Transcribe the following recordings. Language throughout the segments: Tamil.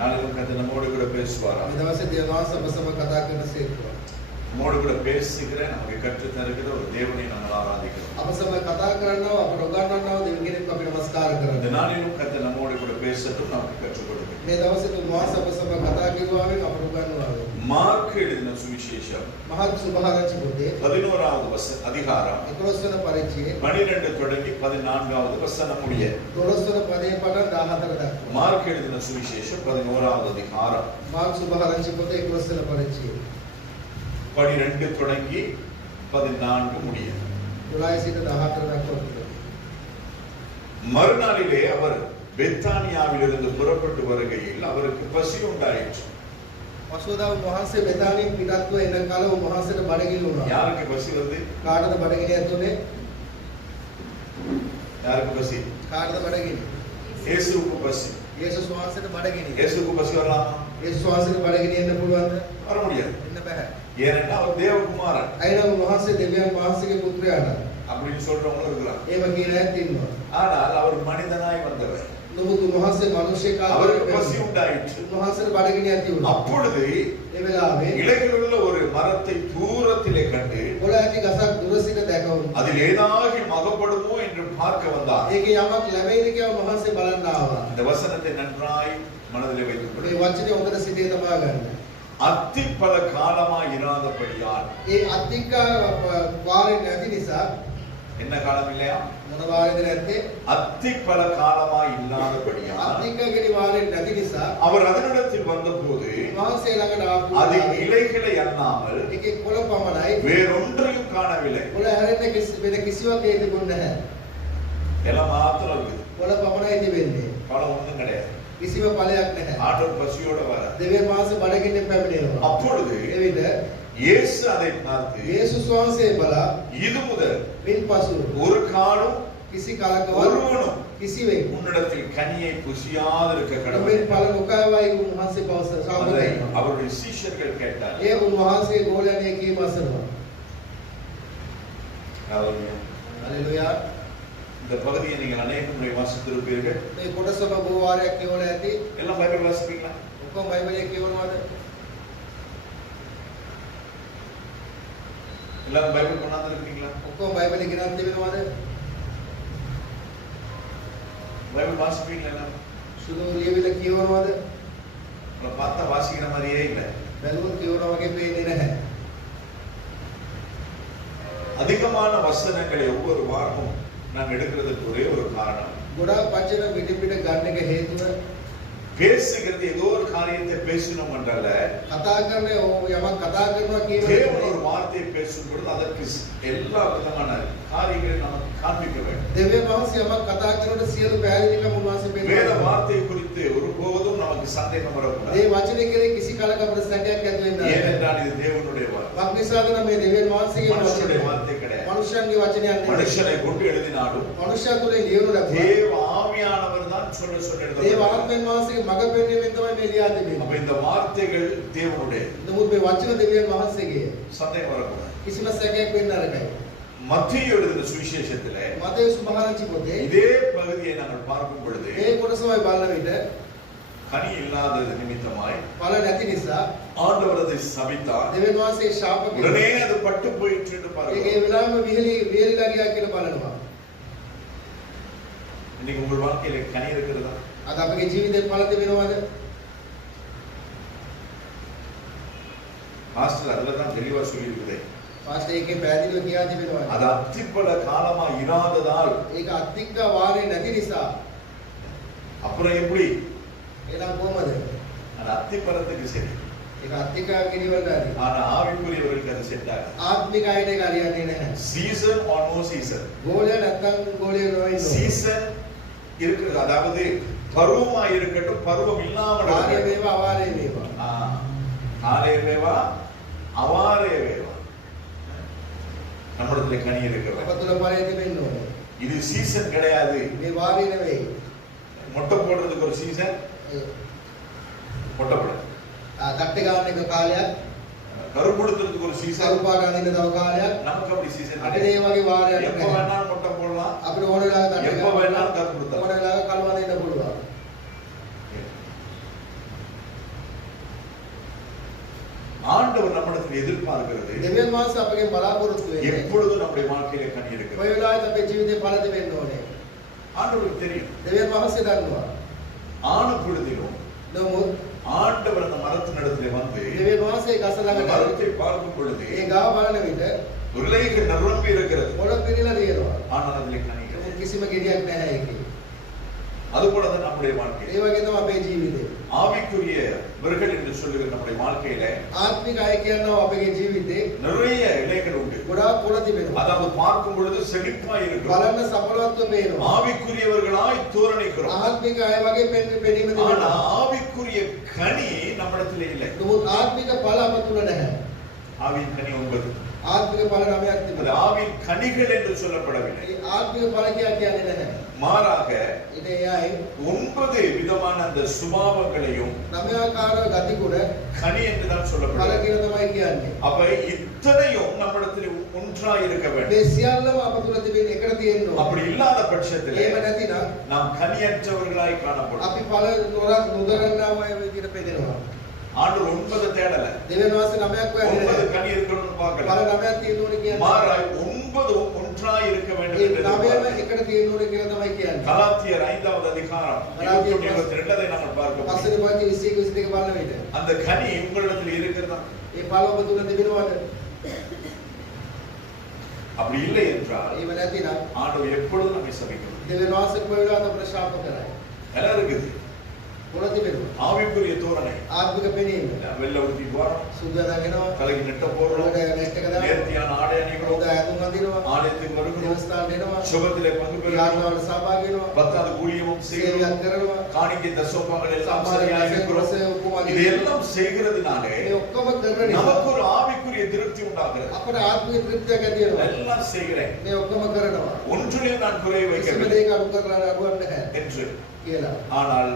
நாளிலும் கர்த்தர் நம்மோடு கூட பேசுவார். මේ දවසේ දේවාස ඔබ සමග කතා කරන සේක්වා. நம்மோடு கூட பேசுகிற நமக்கு கற்று தருகிற ஒரு தேவனை நம்ம ஆராதிக்கிறோம். අප සමග කතා කරනවා අප උගන්වනවා දෙවියන් කෙනෙක් අපි නමස්කාර කරනවා. இந்த நாளிலும் கர்த்தர் நம்மோடு கூட பேசட்டும், நமக்கு கற்றுக் கொடுக்கட்டும். මේ දවසේ තුන්වාස ඔබ සමග කතා කිව්වාවෙන් අප උගන්වනවා. மார்க் எழுதின சுவிசேஷம் මහත් සුභාරංචි පොතේ 11வது அதிகாரம் 11 වන පරිච්ඡේදය 12 தொடங்கி 14வது வசனம் முடிய 12 වන පදයේ පටන් 14 දක්වා. மார்க் எழுதின சுவிசேஷம் 11வது அதிகாரம் මාර්ක් සුභාරංචි පොතේ 11 වන පරිච්ඡේදය 12 தொடங்கி 14 முடிய. 12 සිට 14 දක්වා. மறுநாளிலே அவர் பெத்தானியாவிலிருந்து புறப்பட்டு வருகையில் அவருக்கு பசி உண்டாயிற்று. පසුවදා උන්වහන්සේ බෙතානියෙන් පිටත්ව එන කල උන්වහන්සේට බඩගිනි වුණා. யாருக்கு பசி வருது? කාටද බඩගිනියක් උනේ? யாருக்கு பசி? කාටද බඩගිනි? இயேசுவுக்கு பசி. යේසුස් වහන්සේට බඩගිනි. இயேசுவுக்கு பசி வரலாமா? යේසුස් වහන්සේට බඩගිනි එන්න පුළුවන්ද? வர முடியாது. එන්න බෑ. ஏனென்றால் அவர் தேவகுமாரன். අයිනව උන්වහන්සේ දෙවියන් වහන්සේගේ පුත්‍රයාට. அப்படின்னு சொல்றவங்களும் இருக்கிறாங்க. ඒව කියන අය ඉන්නවා. ஆனால் அவர் மனிதனாய் வந்தவர். නමුත් උන්වහන්සේ මිනිසෙක් அவருக்கு பசி உண்டாயிற்று. උන්වහන්සේට බඩගිනි ඇති වුණා. அப்பொழுது ඒ වෙලාවේ இலைகளுள்ள ஒரு மரத்தை தூரத்திலே கண்டு පොළ ඇති ගසක් දුර සිට දැකවුණා. அதில் ஏதாவது மகப்படுமோ என்று பார்க்க வந்தார். ඒකේ යමක් ලැබෙයිද කියලා උන්වහන්සේ බලන්න ආවා. இந்த வசனத்தை நன்றாய் மனதிலே வைத்துக் මේ கொள்ளுங்கள். වචනේ හොඳට සිතේ තබා ගන්න. அத்திப்பழ காலமாய் இராதபடியால். ඒ අතික වාරේ නැති නිසා என்ன காலம் இல்லையா? මොන වාරේද නැත්තේ? அத்திப்பழ காலமாய் இல்லாதபடியால் අතිකගේ වාරේ නැති නිසා அவர் அதனிடத்தில் வந்தபோது උන්වහන්සේ ළඟට ආපු அதில் இலைகளை அல்லாமல் ඒකේ කොළ පමණයි வேறொன்றையும் காணவில்லை. කොළ හැරෙන්න වෙන කිසිවක් ඒ තිබුණ නැහැ. எல்லாம் மாத்திரம் இருக்குது. කොළ පමණයි තිබෙන්නේ. பழம் ஒன்றும் கிடையாது. කිසිම ඵලයක් නැහැ. ஆண்டவர் பசியோட வர. දෙවියන් වහන්සේ බඩගින්න පැමිණෙනවා. அப்பொழுது එවිට இயேசு அதை பார்த்து යේසුස් වහන්සේ බලා இது முதல் මින්පසු ஒரு காலம் කිසි කලකවත් ஒருவனும் කිසිවෙක් உன்னிடத்தில் கனியை புசியாதிருக்க මේ கடவுள். ඵල නොකවයි උන්වහන්සේ පවසනවා. அவருடைய சீஷர்கள் கேட்டார். ඒ උන්වහන්සේ ගෝලයන්ගේ කීම අසනවා. හalleluya. இந்த பகுதியை நீங்கள் அநேக முறை வாசித்திருப்பீர்கள். මේ කොටස ඔබ බොහෝ වාරයක් කියවලා ඇති. எல்லாம் பைபிள் வாசிப்பீங்களா? ඔක්කොම බයිබලයේ කියවනවාද? எல்லாம் பைபிள் கொண்டாந்து இருக்கீங்களா? ඔක්කොම බයිබලයේ ගෙනත් තිබෙනවාද? பைபிள் வாசிப்பீங்களா? எல்லாம் සුදු ලියවිලා කියවනවාද? உங்களை பார்த்தா வாசிக்கிற மாதிரியே இல்லை. බැලුවොත් කියවනා වගේ පේන්නේ නැහැ. அதிகமான வசனங்களை ஒவ்வொரு வாரமும் நான் எடுக்கிறதுக்கு ஒரே ஒரு காரணம், ගොඩාක් වචන පිට පිට ගන්න එක හේතුව பேசுகிறது ஏதோ ஒரு காரியத்தை பேசணும் என்றல்ல, කතා කරන්නේ යමක් කතා කරනවා කියන தேவன் ஒரு வார்த்தையை பேசும் பொழுது அதற்கு எல்லா விதமான காரியங்களை நமக்கு காண்பிக்க வேண்டும். දෙවියන් වහන්සේ යමක් කතා කරනකොට සියලු පැහැදිලිකම් උන්වහන්සේ வேத පෙන්නනවා. வார்த்தை குறித்து ஒருபோதும் நமக்கு சந்தேகம் வரக்கூடாது. මේ වචනේ කෙරේ කිසි කලක අපිට සැකයක් ඇති වෙන්නේ නැහැ. ஏனென்றால் இது தேவனுடைய வார்த்தை, වක්නිසාද මේ දෙවියන් වහන්සේගේ மனுஷனுடைய වචනේ வார்த்தை கிடையாது. මනුෂ්‍යයන්ගේ වචනයක් නෙවෙයි. மனுஷனை கொண்டு எழுதினாலும் මනුෂ්‍යය තුළ ලියවනු ලැබුවා. தேவ ஆவியானவர் தான் சொல்ல දේව ආත්මෙන් වහන්සේගේ මඟ පෙන්වීමෙන් තමයි මේ ලියා තිබෙන්නේ. அப்ப இந்த வார்த்தைகள் தேவனுடைய. නමුත් මේ වචන දෙවියන් වහන්සේගේ சந்தேகம் வரக்கூடாது. කිසිම සැකයක් වෙන්න අරකයි. மத்தேயு எழுதின சுவிசேஷத்திலே මතේ සුභාරංචි පොතේ இதே பகுதியை நாங்கள் பார்க்கும் பொழுது මේ කොටසමයි බලන විට கனி இல்லாதது நிமித்தமாய் ඵල නැති නිසා ஆண்டவர் அதை சபித்தார். දෙවියන් වහන්සේ ශාප කළා. உடனே அது பட்டு போயிற்று என்று ඒකේ பாருங்கள். විලාම විහෙලිලා ගියා කියලා බලනවා. இன்னைக்கு உங்கள் வாழ்க்கையில கனி இருக்கிறதா? අද අපගේ ජීවිතේ ඵල තිබෙනවද? பாஸ்டர் அதுல தான் தெளிவா சொல்லி இருக்குது. පාස්ටර් එකේ පැහැදිලිව කියා තිබෙනවා. அது அத்திப்பழ காலமா இராததால் ඒක අතික්ක වාරේ නැති නිසා அப்புறம் எப்படி එනම් කොහමද? அது அத்திப்பழத்துக்கு சரி, ඒක අතික්ක කිරිවලට හරි. ஆனா ஆவிக்குரியவர்களுக்கு அது செட் ஆகாது. ආත්මික අයට ඒක හරියන්නේ නැහැ. சீசன் ஆர் நோ சீசன், ගෝලයා නැත්තම් ගෝලිය නොවෙන්න. சீசன் இருக்கு, அதாவது பருவமா இருக்கட்டும் பருவம் இல்லாமல் වාරේ இருக்கட்டும். වේවා අවාරේ වේවා. ஆரேவேவா அவாரேவேவா நம்மிடத்துல கனி இருக்கிறது. අප තුළ ඵලය තිබෙන්න ඕනේ. இது சீசன் கிடையாது. මේ වාරේ නෙවෙයි. மொட்டை போடுறதுக்கு ஒரு சீசன், மொட்டை போட. කට්ටි ගන්න එක කාලයක්, கருப்படுத்துறதுக்கு ஒரு சீசன். කරුපාට අඳින්න තව කාලයක්. நமக்கு அப்படி சீசன் අපිට கிடையாது. ඒ වගේ වාරයක් எப்ப නැහැ. வேணாலும் மொட்டை போடலாம், අපිට ඕන වෙලාවක කට්ටි எப்ப ගන්න வேணாலும் ඕන கருப்படுத்தலாம். වෙලාවක කලව අඳින්න පුළුවන්. ஆண்டவர் நம்மிடத்தில் எதிர்பார்க்கிறது දෙවියන් වහන්සේ අපගෙන් බලාපොරොත්තු වෙන්නේ எப்பொழுதும் நம்முடைய வாழ்க்கையில கனி කොයි இருக்கிறது. වෙලාවෙත් අපේ ජීවිතේ පළ දෙවෙන්න ඕනේ. ஆண்டவருக்கு தெரியும். දෙවියන් වහන්සේ දන්නවා. ஆன பொழுதிலும் නමුත් ஆண்டவர் அந்த மரத்தின் இடத்துல வந்து දෙවියන් වහන්සේ ගස அந்த ළඟට மரத்தை பார்க்கும் பொழுது ඒ ගාව බලන විට உருளைகள் நிரம்பி இருக்கிறது. පොළ පිරීලා තියෙනවා. ஆனால் அதிலே கனி இல்லை. නමුත් කිසිම ගෙඩියක් නැහැ ඒකේ. அதுபோலதான் நம்முடைய வாழ்க்கை. ඒ වගේ තමයි අපේ ජීවිතේ. ஆவிக்குரியவர்கள் என்று சொல்லுகிற நம்முடைய வாழ்க்கையில ආත්මික අය කියනවා අපේ ජීවිතේ நிறைய இலைகள் உண்டு. ගොඩාක් පොළ තිබෙනවා. அதாவது பார்க்கும் பொழுது செழிப்பாய் இருக்கும். බලන්න සඵලත්ව පේනවා. ஆவிக்குரியவர்களாய் தோரணைக்கிறோம். ආත්මික අය වගේ පෙනීම ஆனா තිබෙනවා. ஆவிக்குரிய கனி நம்மிடத்தில் இல்லை. නමුත් ආත්මික ඵල අප තුල නැහැ. ஆவின் கனி 9. ආත්මික ඵල 9ක් அது තිබෙනවා. ஆவின் கனிகள் என்று சொல்லப்படவில்லை. ඒ ආත්මික ඵල කියන්නේ නැහැ. மாறாக ඉතින් එයයි 9 விதமான அந்த சுபாவங்களையும் 9 ආකාර ගති ගුණ கனி என்று தான் ඵල சொல்லப்படுகிறது. කියලා තමයි කියන්නේ. அப்ப இத்தனையும் நம்மிடத்தில் ஒன்றாய் இருக்க வேண்டும். මේ සියල්ලම අප තුල තිබෙන එකට තියෙන්න ඕනේ. அப்படி இல்லாத பட்சத்தில் එහෙම නැතිනම් நாம் கனியற்றவர்களாய் காணப்படும். අපි ඵල නොදරන්නාම අය විදිහට පෙන්නනවා. ஆண்டவர் 9 தேடல. දෙවියන් වහන්සේ 9ක් හොයන්නේ 9 නැහැ. கனி இருக்கணும்னு ඵල பார்க்கல. 9ක් තියෙන්න ඕනේ කියන්නේ. மாறாய் 9 ஒன்றாய் இருக்க வேண்டும் ඒ என்று 9ම எதிர்பார்க்கிறார். එකට තියෙන්න ඕනේ කියලා තමයි කියන්නේ. கலாத்தியர் 5வது அதிகாரம் 22 நாம் பார்க்கிறோம். පස්වෙනි පන්ති 21 22 බලන විට அந்த கனி உங்களிடத்தில் இருக்கிறதா? ඒ ඵල ඔබ තුල තිබෙනවද? அப்படி இல்லை என்றால் එහෙම නැතිනම් ஆண்டவர் எப்பொழுதும் நம்மை சபிக்கும். දෙවියන් වහන්සේ කොයි වෙලාවකද අපට ශාප කරයි. எல்லாம் இருக்குது. පොළ තිබෙනවා. ஆவிக்குரிய தோரணை. ආත්මික පෙනීම. வெள்ள ஊத்தி போறோம். සුද්ධ දාගෙනවා. தலைக்கு நெட்ட போடுறோம். පොළට නැට් එක දානවා. நேர்த்தியான ஆடை அணிகிறோம். හොඳ ඇඳුම් අඳිනවා. ஆலயத்துக்கு வருகிறோம். දේවස්ථානට එනවා. சுபத்திலே பங்கு பெறுகிறோம். යාත්‍රාවල සහභාගී වෙනවා. பத்தாவது ஊழியமும் செய்கிறோம். සේවයක් කරනවා. காணிக்கை தசோபாகங்கள் எல்லாம் සම්මාන சரியாக இருக்கிறோம். රසය இதெல்லாம் செய்கிறதுனாலே මේ ඔක්කොම කරන නිසා நமக்கு ஒரு ஆவிக்குரிய திருப்தி உண்டாகிறது. අපට ආත්මික තෘප්තියක් ඇති වෙනවා. எல்லாம் செய்கிறேன். මේ ඔක්කොම කරනවා. ஒன்றிலே நான் குறை කිසිම வைக்கவில்லை දෙයක අඩු කරලා අඩුවක් නැහැ என்று. කියලා. ஆனால்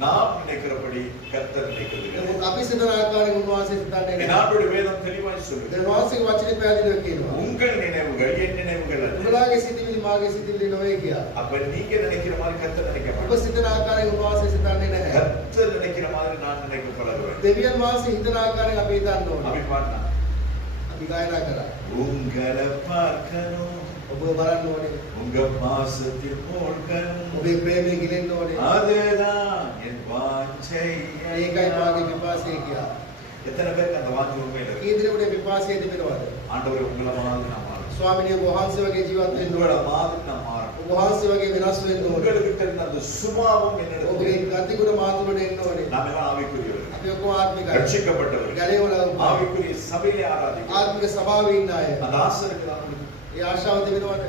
நாம் நினைக்கிறபடி கர்த்தர் நினைக்கிறது இல்லை. නමුත් අපි සිතන ආකාරයෙන් උන්වහන්සේ සිතන්නේ என் නැහැ. ஆண்டவருடைய வேதம் தெளிவாய் சொல்லுது. දැන් උන්වහන්සේගේ වචනේ පැහැදිලිව කියනවා. உங்கள் நினைவுகள் என் நினைவுகள் அல்ல. උඹලාගේ සිතිවිලි මාගේ සිතිවිලි නොවේ කියලා. அப்ப நீங்க நினைக்கிற மாதிரி கர்த்தர் நினைக்க ඔබ மாட்டார். සිතන ආකාරයෙන් උන්වහන්සේ සිතන්නේ නැහැ. கர்த்தர் நினைக்கிற மாதிரி நான் நினைக்க பழகுவேன். දෙවියන් වහන්සේ හිතන ආකාරයෙන් අපි හිතන්න ඕනේ. அப்படி பாடினா අපි ගායනා කරා. உங்களை பார்க்கணும், ඔබ බලන්න ඕනේ. உங்க பாசத்தில் மூழ்கணும், ඔබේ ප්‍රේමයෙන් ගිලෙන්න ඕනේ. அதுதான் என் வாஞ்சை. ඒකයි මාගේ විපාසය කියලා. எத்தனை பேருக்கு அந்த வாஞ்சை உண்மையில இருக்கு? කී දිනකට විපාසය තිබෙනවද? ஆண்டவரே உங்களை மாதிரி நான் மாறணும். ස්වාමිනේ ඔබ වහන්සේ වගේ ජීවත් වෙන්න உங்களை ඕනේ. மாதிரி நான் மாறணும். ඔබ වහන්සේ වගේ වෙනස් වෙන්න ඕනේ. உங்களுக்கு இருந்த அந்த சுபாவம் என்னிடத்தில் ඔබේ ගති ගුණ මාතුලට එන්න ඕනේ. நாம் எல்லாம் ஆவிக்குரியவர்கள், අපි ඔක්කොම ආත්මිකයි. ரட்சிக்கப்பட்டவர்கள், ගැලේවල ஆவிக்குரிய சபையிலே ஆராதிக்கிறோம். ආත්මික සභාවේ ඉන්න අය. அந்த ஆசை இருக்குதா உங்களுக்கு? ඒ ආශාව තිබෙනවද?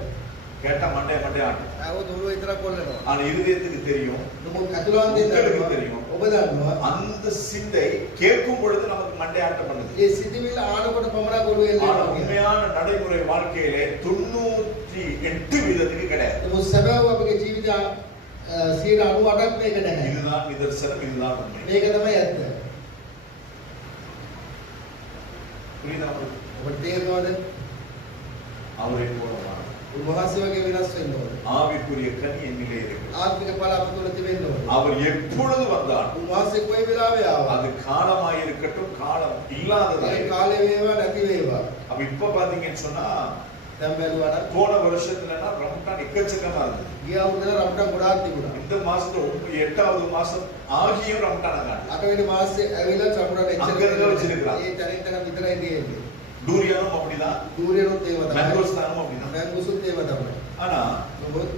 கேட்டா மண்டே ஆட்டும். ආව දුර විතරක් කොල්ලනවා. ஆனா இருதயத்துக்கு தெரியும், නමුත් අතුලාන්තයෙන් உங்களுக்கு දන්නවා. தெரியும். ඔබ දන්නවා. அந்த சிந்தை கேட்கும் பொழுது நமக்கு மண்டை ஆட்டம் பண்ணுது. ඒ සිතිවිල්ල ආනකොට පමණක් ඔළුවේ ஆனா එල්ලෙනවා. உண்மையான நடைமுறை வாழ்க்கையிலே 98 வீதத்துக்கு கிடையாது. නමුත් සැබෑව අපගේ ජීවිතය 98ක් මේක නැහැ. இதுதான் நிதர்சனம், இதுதான் உண்மை. මේක තමයි ඇත්ත. புரியுதா உங்களுக்கு? ඔබට තේරෙනවද? அவரை போல வாழ. උන්වහන්සේ වගේ වෙනස් වෙන්න ඕනේ. ஆவிக்குரிய கனி என்னிலே இருக்கு. ආත්මික ඵල අප තුළ තිබෙන්න ඕනේ. அவர் எப்பொழுது வந்தார், උන්වහන්සේ කොයි වෙලාවෙ ආවා. அது காலமாய் இருக்கட்டும், காலம் இல்லாததா ඒ இருக்கட்டும். කාලේ වේවා නැති වේවා. அப்ப இப்ப பாத்தீங்கன்னு சொன்னா දැන් බැලුවා නම් போன வருஷத்துலன்னா ரமட்டான் எக்கச்சக்கமா இருந்தது. ගිය අවුරුද්දේ රම්ටන් ගොඩාක් තිබුණා. இந்த மாசத்துல 8வது மாசம் ஆகியும் ரமட்டான் காணல. 8 වෙනි මාසේ ඇවිල්ලා රම්ටන් අංගங்க வச்சிருக்கிறாங்க. ඒ තැනින් තැන විතරයි තියෙන්නේ. டூரியானும் அப்படிதான், දූරේනොත් ඒව තමයි. பெங்கோஸ்தானும் அப்படிதான். බැංගුසුත් ඒව තමයි. ஆனா නමුත්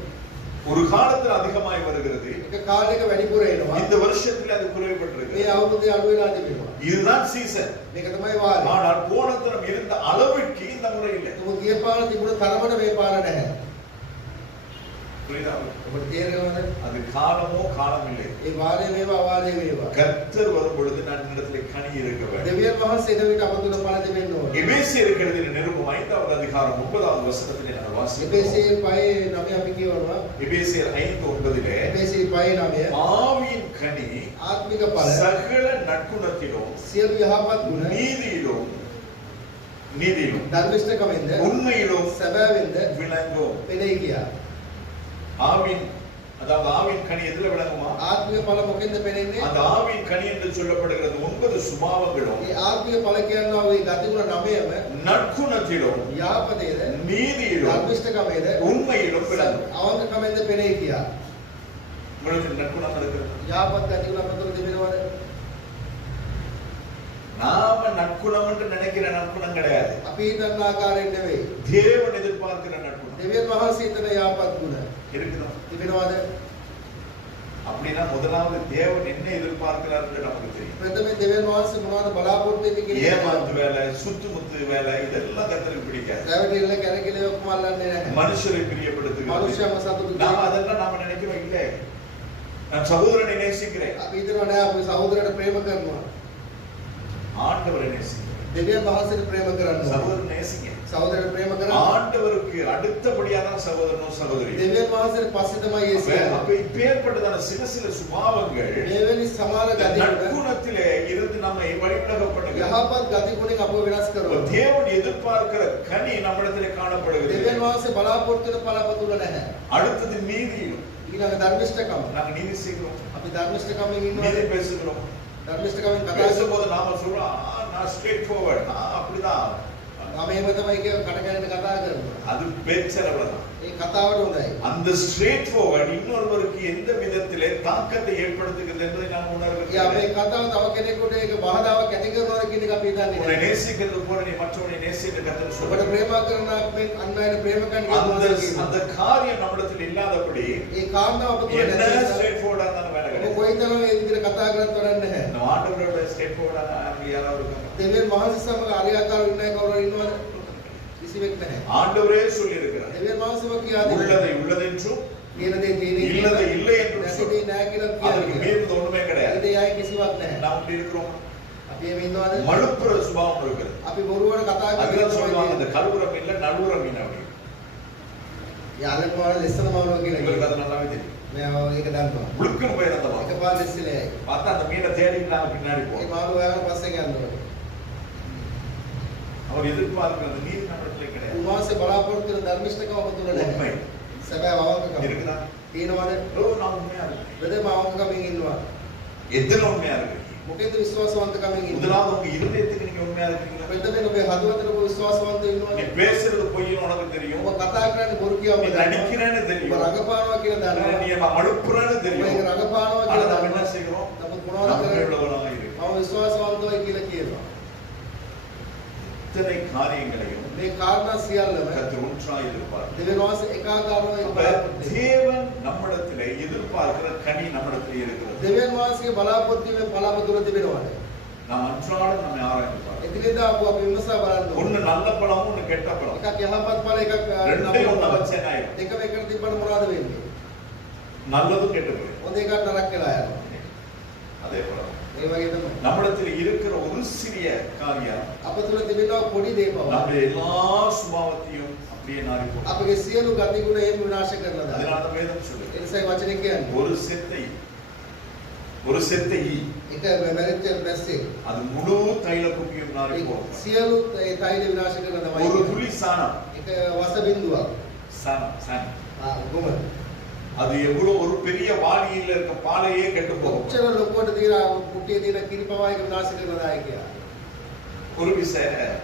ஒரு காலத்துல அதிகமாய் வருகிறது, එක කාලයක වැඩිපුර එනවා. இந்த வருஷத்துல அது குறைவுபட்டிருக்கு. මේ අවුරුද්දේ අඩු වෙලා තිබෙනවා. இதுதான் சீசன். මේක තමයි වාරය. ஆனால் போன தரம் இருந்த அளவுக்கு இந்த முறை இல்லை. නමුත් ගිය පාර තිබුණ තරමට මේ පාර නැහැ. புரியுதா? ඔබට තේරෙනවද? அது காலமோ காலம் இல்லை. ඒ වාරය වේවා අවාරය වේවා. கர்த்தர் வரும் பொழுது நான் இடத்துல கனி இருக்க வேண்டும். දෙවියන් වහන්සේ එන විට අප තුළ ඵල තිබෙන්න ඕනේ. எபேசியருக்கு எழுதின நிருபம் 5வது அதிகாரம் 30வது வசனத்திலே நான் வாசிக்கிறோம். එපේසිය 5:9 අපි කියවනවා. எபேசியர் 5:9 එපේසිය 5:9 ஆவியின் கனி ආත්මික ඵල சகல நற்குணத்திலும் සියලු යහපත් ගුණ நீதியிலும் ධර්මිෂ්ඨකමෙන්ද உண்மையிலும் සැබෑවෙන්ද விளங்கும். පෙනෙයි කියා. ஆவின் அதாவது ஆவியின் கனி எதுல விளங்குமா? ආත්මික ඵල මොකෙන්ද පෙනෙන්නේ? அந்த ஆவியின் கனி என்று சொல்லப்படுகிறது 9 சுபாவங்களும் මේ ආත්මික ඵල කියනවා ওই ගතිගුණ 9ම நற்குணத்திலும் යාපදේද நீதியிலும் ධර්මිෂ්ඨකමේද உண்மையிலும் விளங்கும். අවංකකමෙන්ද පෙනේ කියා. உங்களுக்கு நற்குணம் இருக்கிறது. යාපත් ගතිගුණ අපතුල තිබෙනවද? நாம நற்குணம் என்று நினைக்கிற நற்குணம் கிடையாது. අපි හිතන ආකාරයෙන් නෙවෙයි. தேவன் எதிர்பார்க்கிற நற்குணம் දෙවියන් වහන්සේ හිතන යාපත් ගුණ இருக்குதா? තිබෙනවද? அப்படின்னா முதலாவது தேவன் என்ன எதிர்பார்க்கிறார் என்று நமக்கு தெரியும். ප්‍රථමයෙන් දෙවියන් වහන්සේ මොනවද බලාපොරොත්තු වෙන්නේ කියන ஏமாத்து வேலை, சுத்துமுத்து வேலை இதெல்லாம் கர்த்தருக்கு பிடிக்காது. රැවටිල්ල කැරකිලි ඔක්කොම අල්ලන්නේ නැහැ. மனுஷரை பிரியப்படுத்துகிறது. මනුෂ්‍යයන්ව සතුටු நாம කරනවා. அதெல்லாம் நாம நினைக்கிறோம் இல்ல. நான் சகோதரனை நேசிக்கிறேன். අපි හිතනවා නෑ අපි සහෝදරයට ප්‍රේම කරනවා. ஆண்டவரை நேசிக்கிறேன். දෙවියන් වහන්සේට ප්‍රේම කරනවා. சகோதரனை நேசிங்க. සහෝදරයට ප්‍රේම කරනවා. ஆண்டவருக்கு அடுத்தபடியா தான் சகோதரனும் சகோதரியும். දෙවියන් වහන්සේට පස්සේ තමයි యేසියා. அப்ப இப்பேற்பட்டதான சில சுபாவங்கள் මෙවැනි සමාන ගතිගුණ நற்குணத்திலே இருந்து நம்மை வழிநடத்தப்படுகிறது. යහපත් ගතිගුණෙන් අපව වෙනස් කරනවා. தேவன் எதிர்பார்க்கிற கனி நம்மிடத்திலே காணப்படுகிறது. දෙවියන් වහන්සේ බලාපොරොත්තු වෙන ඵල අපතුල නැහැ. அடுத்தது நீதியிலும் ඊළඟ ධර්මිෂ්ඨකම. நாங்க நீதி செய்கிறோம், අපි ධර්මිෂ්ඨකමෙන් நீதி ඉන්නවද? பேசுகிறோம். ධර්මිෂ්ඨකමෙන් කතා කරනවා. பேசும்போது நாம சொல்றோம் நான் ஸ்ட்ரெயிட் ஃபார்வர்ட், நான் அப்படிதான். මම එහෙම තමයි කිය කටකැලෙන්න කතා කරනවා. அது பேச்சளவுதான். ඒ කතාවට හොඳයි. அந்த ஸ்ட்ரெயிட் ஃபார்வர்ட் இன்னொருவருக்கு எந்த விதத்திலே தாக்கத்தை ஏற்படுத்துகிறது என்பதை நாம் යා உணர்கிறோம். මේ කතාව තව කෙනෙකුට ඒක බාධාවක් ඇති කරනවා කියන එක අපි உன்னை දන්නේ නැහැ. நேசிக்கிறது போல நீ மற்றவனை நேசிக்க கர்த்தர் ඔබට சொல்றார். ප්‍රේම කරන අපෙන් අන් අයට ප්‍රේම කරන්න அந்த කියනවා. அந்த காரியம் நம்மிடத்தில் இல்லாதபடி ඒ කාරණාව අපතුල என்ன නැති නිසා ஸ்ட்ரெயிட் ஃபார்வர்டா இருந்தாலும் வேலை ඔබ கிடையாது. කොයිතරම් ඒ විදිහට කතා කරත් වැඩක් නැහැ. இந்த ஆண்டவரோட ஸ்ட்ரெயிட் ஃபார்வர்டா அங்க யாராவது இருக்காங்க? දෙවියන් වහන්සේ සමග අරියාකාර ඉන්නයි කවුරු ඉන්නවද? කිසිවෙක් නැහැ. ஆண்டவரே சொல்லி இருக்கிறார், දෙවියන් වහන්සේම කියා දෙනවා. உள்ளதை உள்ளதென்றும் කියන දේ තියෙන இல்லதை இல்லை என்றும் නැති சொல்லி දේ නැහැ කියලා அதற்கு කියනවා. மீறினது ஒண்ணுமே கிடையாது. ඒ දේ ආයේ කිසිවක් නැහැ. நாம் இப்படி இருக்கிறோம். අපි එහෙම ඉන්නවද? மழுப்புற சுபாவம் இருக்குது. අපි බොරුවට කතා அதுதான் சொல்லுவாங்க இந்த කරනවා. கழுவுற மீன்ல நழுவுற மீன் அப்படி. යාළුවෝ වල ලෙස්සන මානවා කියන உங்களுக்கு එක. அது நல்லாவே தெரியும். මම ඒක දන්නවා. முழுக்கன்னு போய் அந்த එකපාර ලෙස්සලයි. பார்த்தா அந்த மீனை தேடிட்டு நாம பின்னாடி ඒ போவோம். මාළු වෑවට පස්සේ යනවා. அவர் எதிர்பார்க்கிறது நீதி நம்மிடத்துல கிடையாது. උන්වහන්සේ බලාපොරොත්තු වෙන ධර්මිෂ්ඨකම අපතුල உண்மை නැහැ. සැබෑ අවංකකම. இருக்குதா? තියෙනවද? நான் உண்மையா இருக்கேன். වෙදම අවංකකමින් ඉන්නවා. எதுல உண்மையா இருக்கு? මොකේද විශ්වාසවන්තකමින් ඉන්නවා? முதலாவது உங்க இருதயத்துக்கு நீங்க உண்மையா இருக்கீங்களா? ප්‍රථමයෙන් ඔබේ හදවතට ඔබ විශ්වාසවන්ත நீ ඉන්නවද? பேசுறது பொய்ன்னு உனக்கு தெரியும், ඔබ කතා කරන්නේ බොරු කියවම நீ දන්නවා. நடிக்கிறேன்னு ඔබ தெரியும், රඟපානවා කියලා දන්නවා. நீ மழுப்புறன்னு ඔබ ඒක தெரியும். රඟපානවා ஆனா කියලා நம்ம என்ன දන්නවා. செய்கிறோம்? නමුත් මොනවද நம்ம කරන්නේ? உள்ளவனாக இருக்கு. මම විශ්වාසවන්තයි කියලා කියනවා. இத்தனை காரியங்களையும் මේ කාරණා සියල්ලම கர்த்தர் ஒன்றாய் எதிர்பார்க்கிறார். දෙවියන් වහන්සේ එකාකාරව அப்ப බලාපොරොත්තු වෙනවා. தேவன் நம்மிடத்திலே எதிர்பார்க்கிற கனி நம்மிடத்திலே இருக்கிறது. දෙවියන් වහන්සේගේ බලාපොරොත්තු වෙන ඵල අපතුල තිබෙනවද? நாம் அன்றாடம் நம்மை ஆராய்ந்து பார்க்கிறோம். එදිනෙදා අපි විමසා බලන්න ඕනේ. ஒன்னு நல்ல பழம், ஒன்னு கெட்ட பழம். එකක් යහපත් ඵල එකක් ரெண்டையும் ஒண்ணா வச்சு என்ன ஆயிடும்? දෙකම එකට තිබ්බම මොනවද වෙන්නේ? நல்லதும் கெட்டு போயிடும். හොඳ එකක් නරක වෙලා යනවා. அதே போல ඒ වගේ තමයි. நம்மிடத்தில் இருக்கிற ஒரு சிறிய காரியம் අප තුල තිබෙනවා පොඩි දේ පවා. நம்முடைய எல்லா சுபாவத்தையும் அப்படியே நாரி போடும். අපගේ සියලු ගතිගුණ එහෙම විනාශ කරලා දානවා. அதனால தான் வேதம் சொல்லுது, ඒ නිසා වචනේ කියන්නේ ஒரு செத்தை එක මැරිච්ච බැස්සේ அது முழு தைல குப்பியும் நாரி ඒ போடும். සියලු ඒ තෛල විනාශ කරලා තමයි. ஒரு துளி சாணம், එක වස බින්දුවක්. சாணம் ගොම. அது எவ்வளவு ஒரு பெரிய வாளியில இருக்க பாலையே கெட்டு போகும். ඔච්චර ලොකුවට තියලා කුට්ටියේ තියෙන කිරි පවා එක විනාශ කරලා දායි කියලා. ஒரு விஷயம்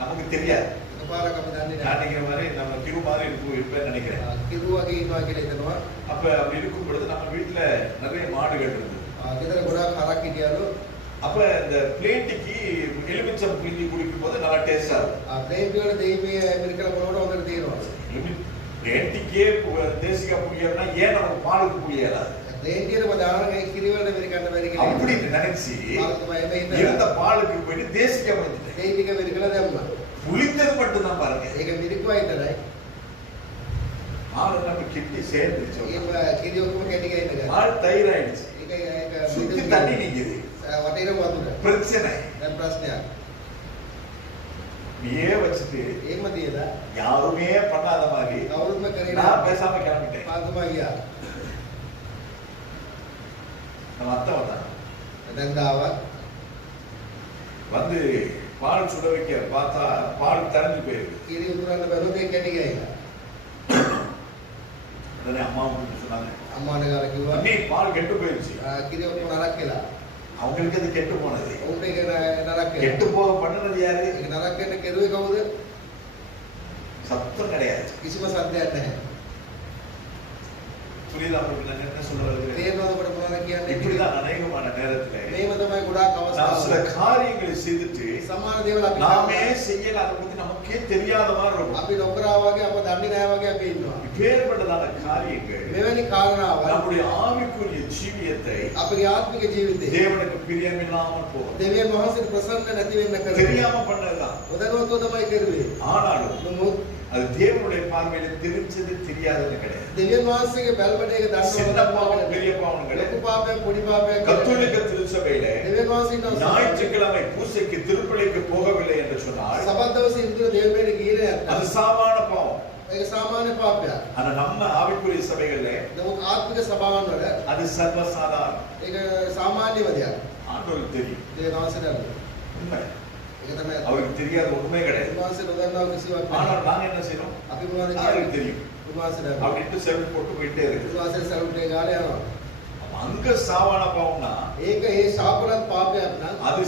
நமக்கு தெரியாது. එකපාරක් අපි දන්නේ නැහැ. நாட்டிக்கிற மாதிரி நம்ம கிரு மாதிரி இருப்பேன்னு நினைக்கிறேன். කිරු වගේ ඉන්නවා කියලා හිතනවා. அப்ப அப்படி இருக்கும் பொழுது நம்ம வீட்டுல நிறைய மாடுகள் இருக்கு. ගෙදර ගොඩාක් හරක් හිටියලු. அப்ப இந்த பிளேட்டுக்கு எலுமிச்சம் புளிஞ்சு குடிக்கும் போது நல்லா டேஸ்டா இருக்கும். ප්ලේට් වල දෙයිමේ ඇමරිකල මොනවට හොඳට තියෙනවා. பிளேட்டுக்கே தேசிகா புளியன்னா ஏன் நம்ம பாலுக்கு புளியலாது? ප්ලේට් එකේ දාන කිරි වලට ඇමරිකන්න බැරි කියලා. அப்படி நினைச்சு තමයි இருந்த பாலுக்கு போயிட்டு தேசிகா புளிஞ்சிட்டேன். දෙයි ටික ඇමරිකල දැම්මා. புளித்தது மட்டும் தான் பாருங்க. ඒක මිරිකුවා විතරයි. பால் நம்ம கிட்டி சேர்ந்துச்சு. ඒ කිරි ඔක්කොම කැටි ගහින්න ගත්තා. பால் தயிர் ஆயிடுச்சு. ඒක சுத்தி தண்ணி நிக்குது. වටේට වතුර. பிரச்சனை. දැන් ප්‍රශ්නයක්. நீயே வச்சுட்டு එහෙම තියලා யாருமே பண்ணாத மாதிரி කවුරුත්ම කරේ நான் නැහැ. பேசாம கிளம்பிட்டேன். පාතුමා ගියා. நம்ம அத்தை வந்தாங்க. දැන් දාවා. வந்து பால் சுட வைக்க பார்த்தா பால் தரஞ்சு போயிருக்கு. කිරි උතුරන්න බැලුවොත් ඒක කැටි ගහිලා. உடனே அம்மாவுக்கு சொன்னாங்க, අම්මාට ගාලා කිව්වා அண்ணி பால் கெட்டு போயிருச்சு. කිරියොත් නරක් කියලා. அவங்களுக்கு அது கெட்டு போனது. උන්ට ඒක නරක් කියලා. கெட்டு போக பண்ணது யாரு? ඒක නරක් වෙන්න කෙරුවේ කවුද? சத்தம் கிடையாது. කිසිම සද්දයක් නැහැ. புரியுதா உங்களுக்கு நான் என்ன சொல்ல வருகிறேன்? තේරෙනවද ඔබට මොනවද කියන්නේ? இப்படிதான் அநேகமான நேரத்துல මේව තමයි ගොඩාක් நாம் சில අවස්ථාවල காரியங்களை செய்துட்டு සමාන දේවල් අපි நாமே செய்யல, அதை பத்தி நமக்கே தெரியாத மாதிரி இருக்கும். අපි නොකරා වගේ අප දන්නේ නැහැ වගේ අපි ඉන්නවා. இப்பேற்பட்டதான காரியங்கள் මෙවැනි කාරණාවල් நம்முடைய ஆவிக்குரிய ஜீவியத்தை අපගේ ආත්මික ජීවිතේ தேவனுக்கு பிரியமில்லாமல் போகும். දෙවියන් වහන්සේට ප්‍රසන්න නැති වෙන්න කරේ. தெரியாம பண்ணதுதான். උදනුවත්ව තමයි කරුවේ. ஆனாலும் නමුත් அது தேவனுடைய பார்வையில தெரிஞ்சது தெரியாதுன்னு கிடையாது. දෙවියන් වහන්සේගේ බැල්මට ඒක சின்ன දන්නවද பாவம் பெரிய பாவம் ලොකු கிடையாது. පාපයක් පොඩි පාපයක් கத்தோலிக்க திருச்சபையில දෙවියන් වහන්සේ ඉන්නවා. ஞாயிற்றுக்கிழமை பூசைக்கு திருப்பலிக்கு போகவில்லை என்று சொன்னால் සබත් දවසේ ඉන්දිර දෙවියන්ට ගියේ அது නැත්නම් சாதாரண பாவம். ඒක සාමාන්‍ය පාපයක්. ஆனா நம்ம ஆவிக்குரிய சபைகள்ல නමුත් ආත්මික සභාවන් වල அது சர்வசாதாரணம். ඒක සාමාන්‍යම දෙයක්. ஆண்டவருக்கு தெரியும். දෙවියන් වහන්සේට உண்மை. ඒක තමයි அவருக்கு தெரியாத ஒண்ணுமே கிடையாது. උන්වහන්සේ නොදන්නා කිසිවක් නැහැ. ஆனால் நாங்க என்ன செய்யறோம்? අපි මොනවද அவருக்கு කියන්නේ? தெரியும். උන්වහන්සේට அப்படின்ட்டு செவில் போட்டு போயிட்டே இருக்கு. උන්වහන්සේ සරුටේ ගාලා යනවා. அங்க சாவான பாவம்னா ඒක ඒ ශාපලත් පාපයක් නම් அது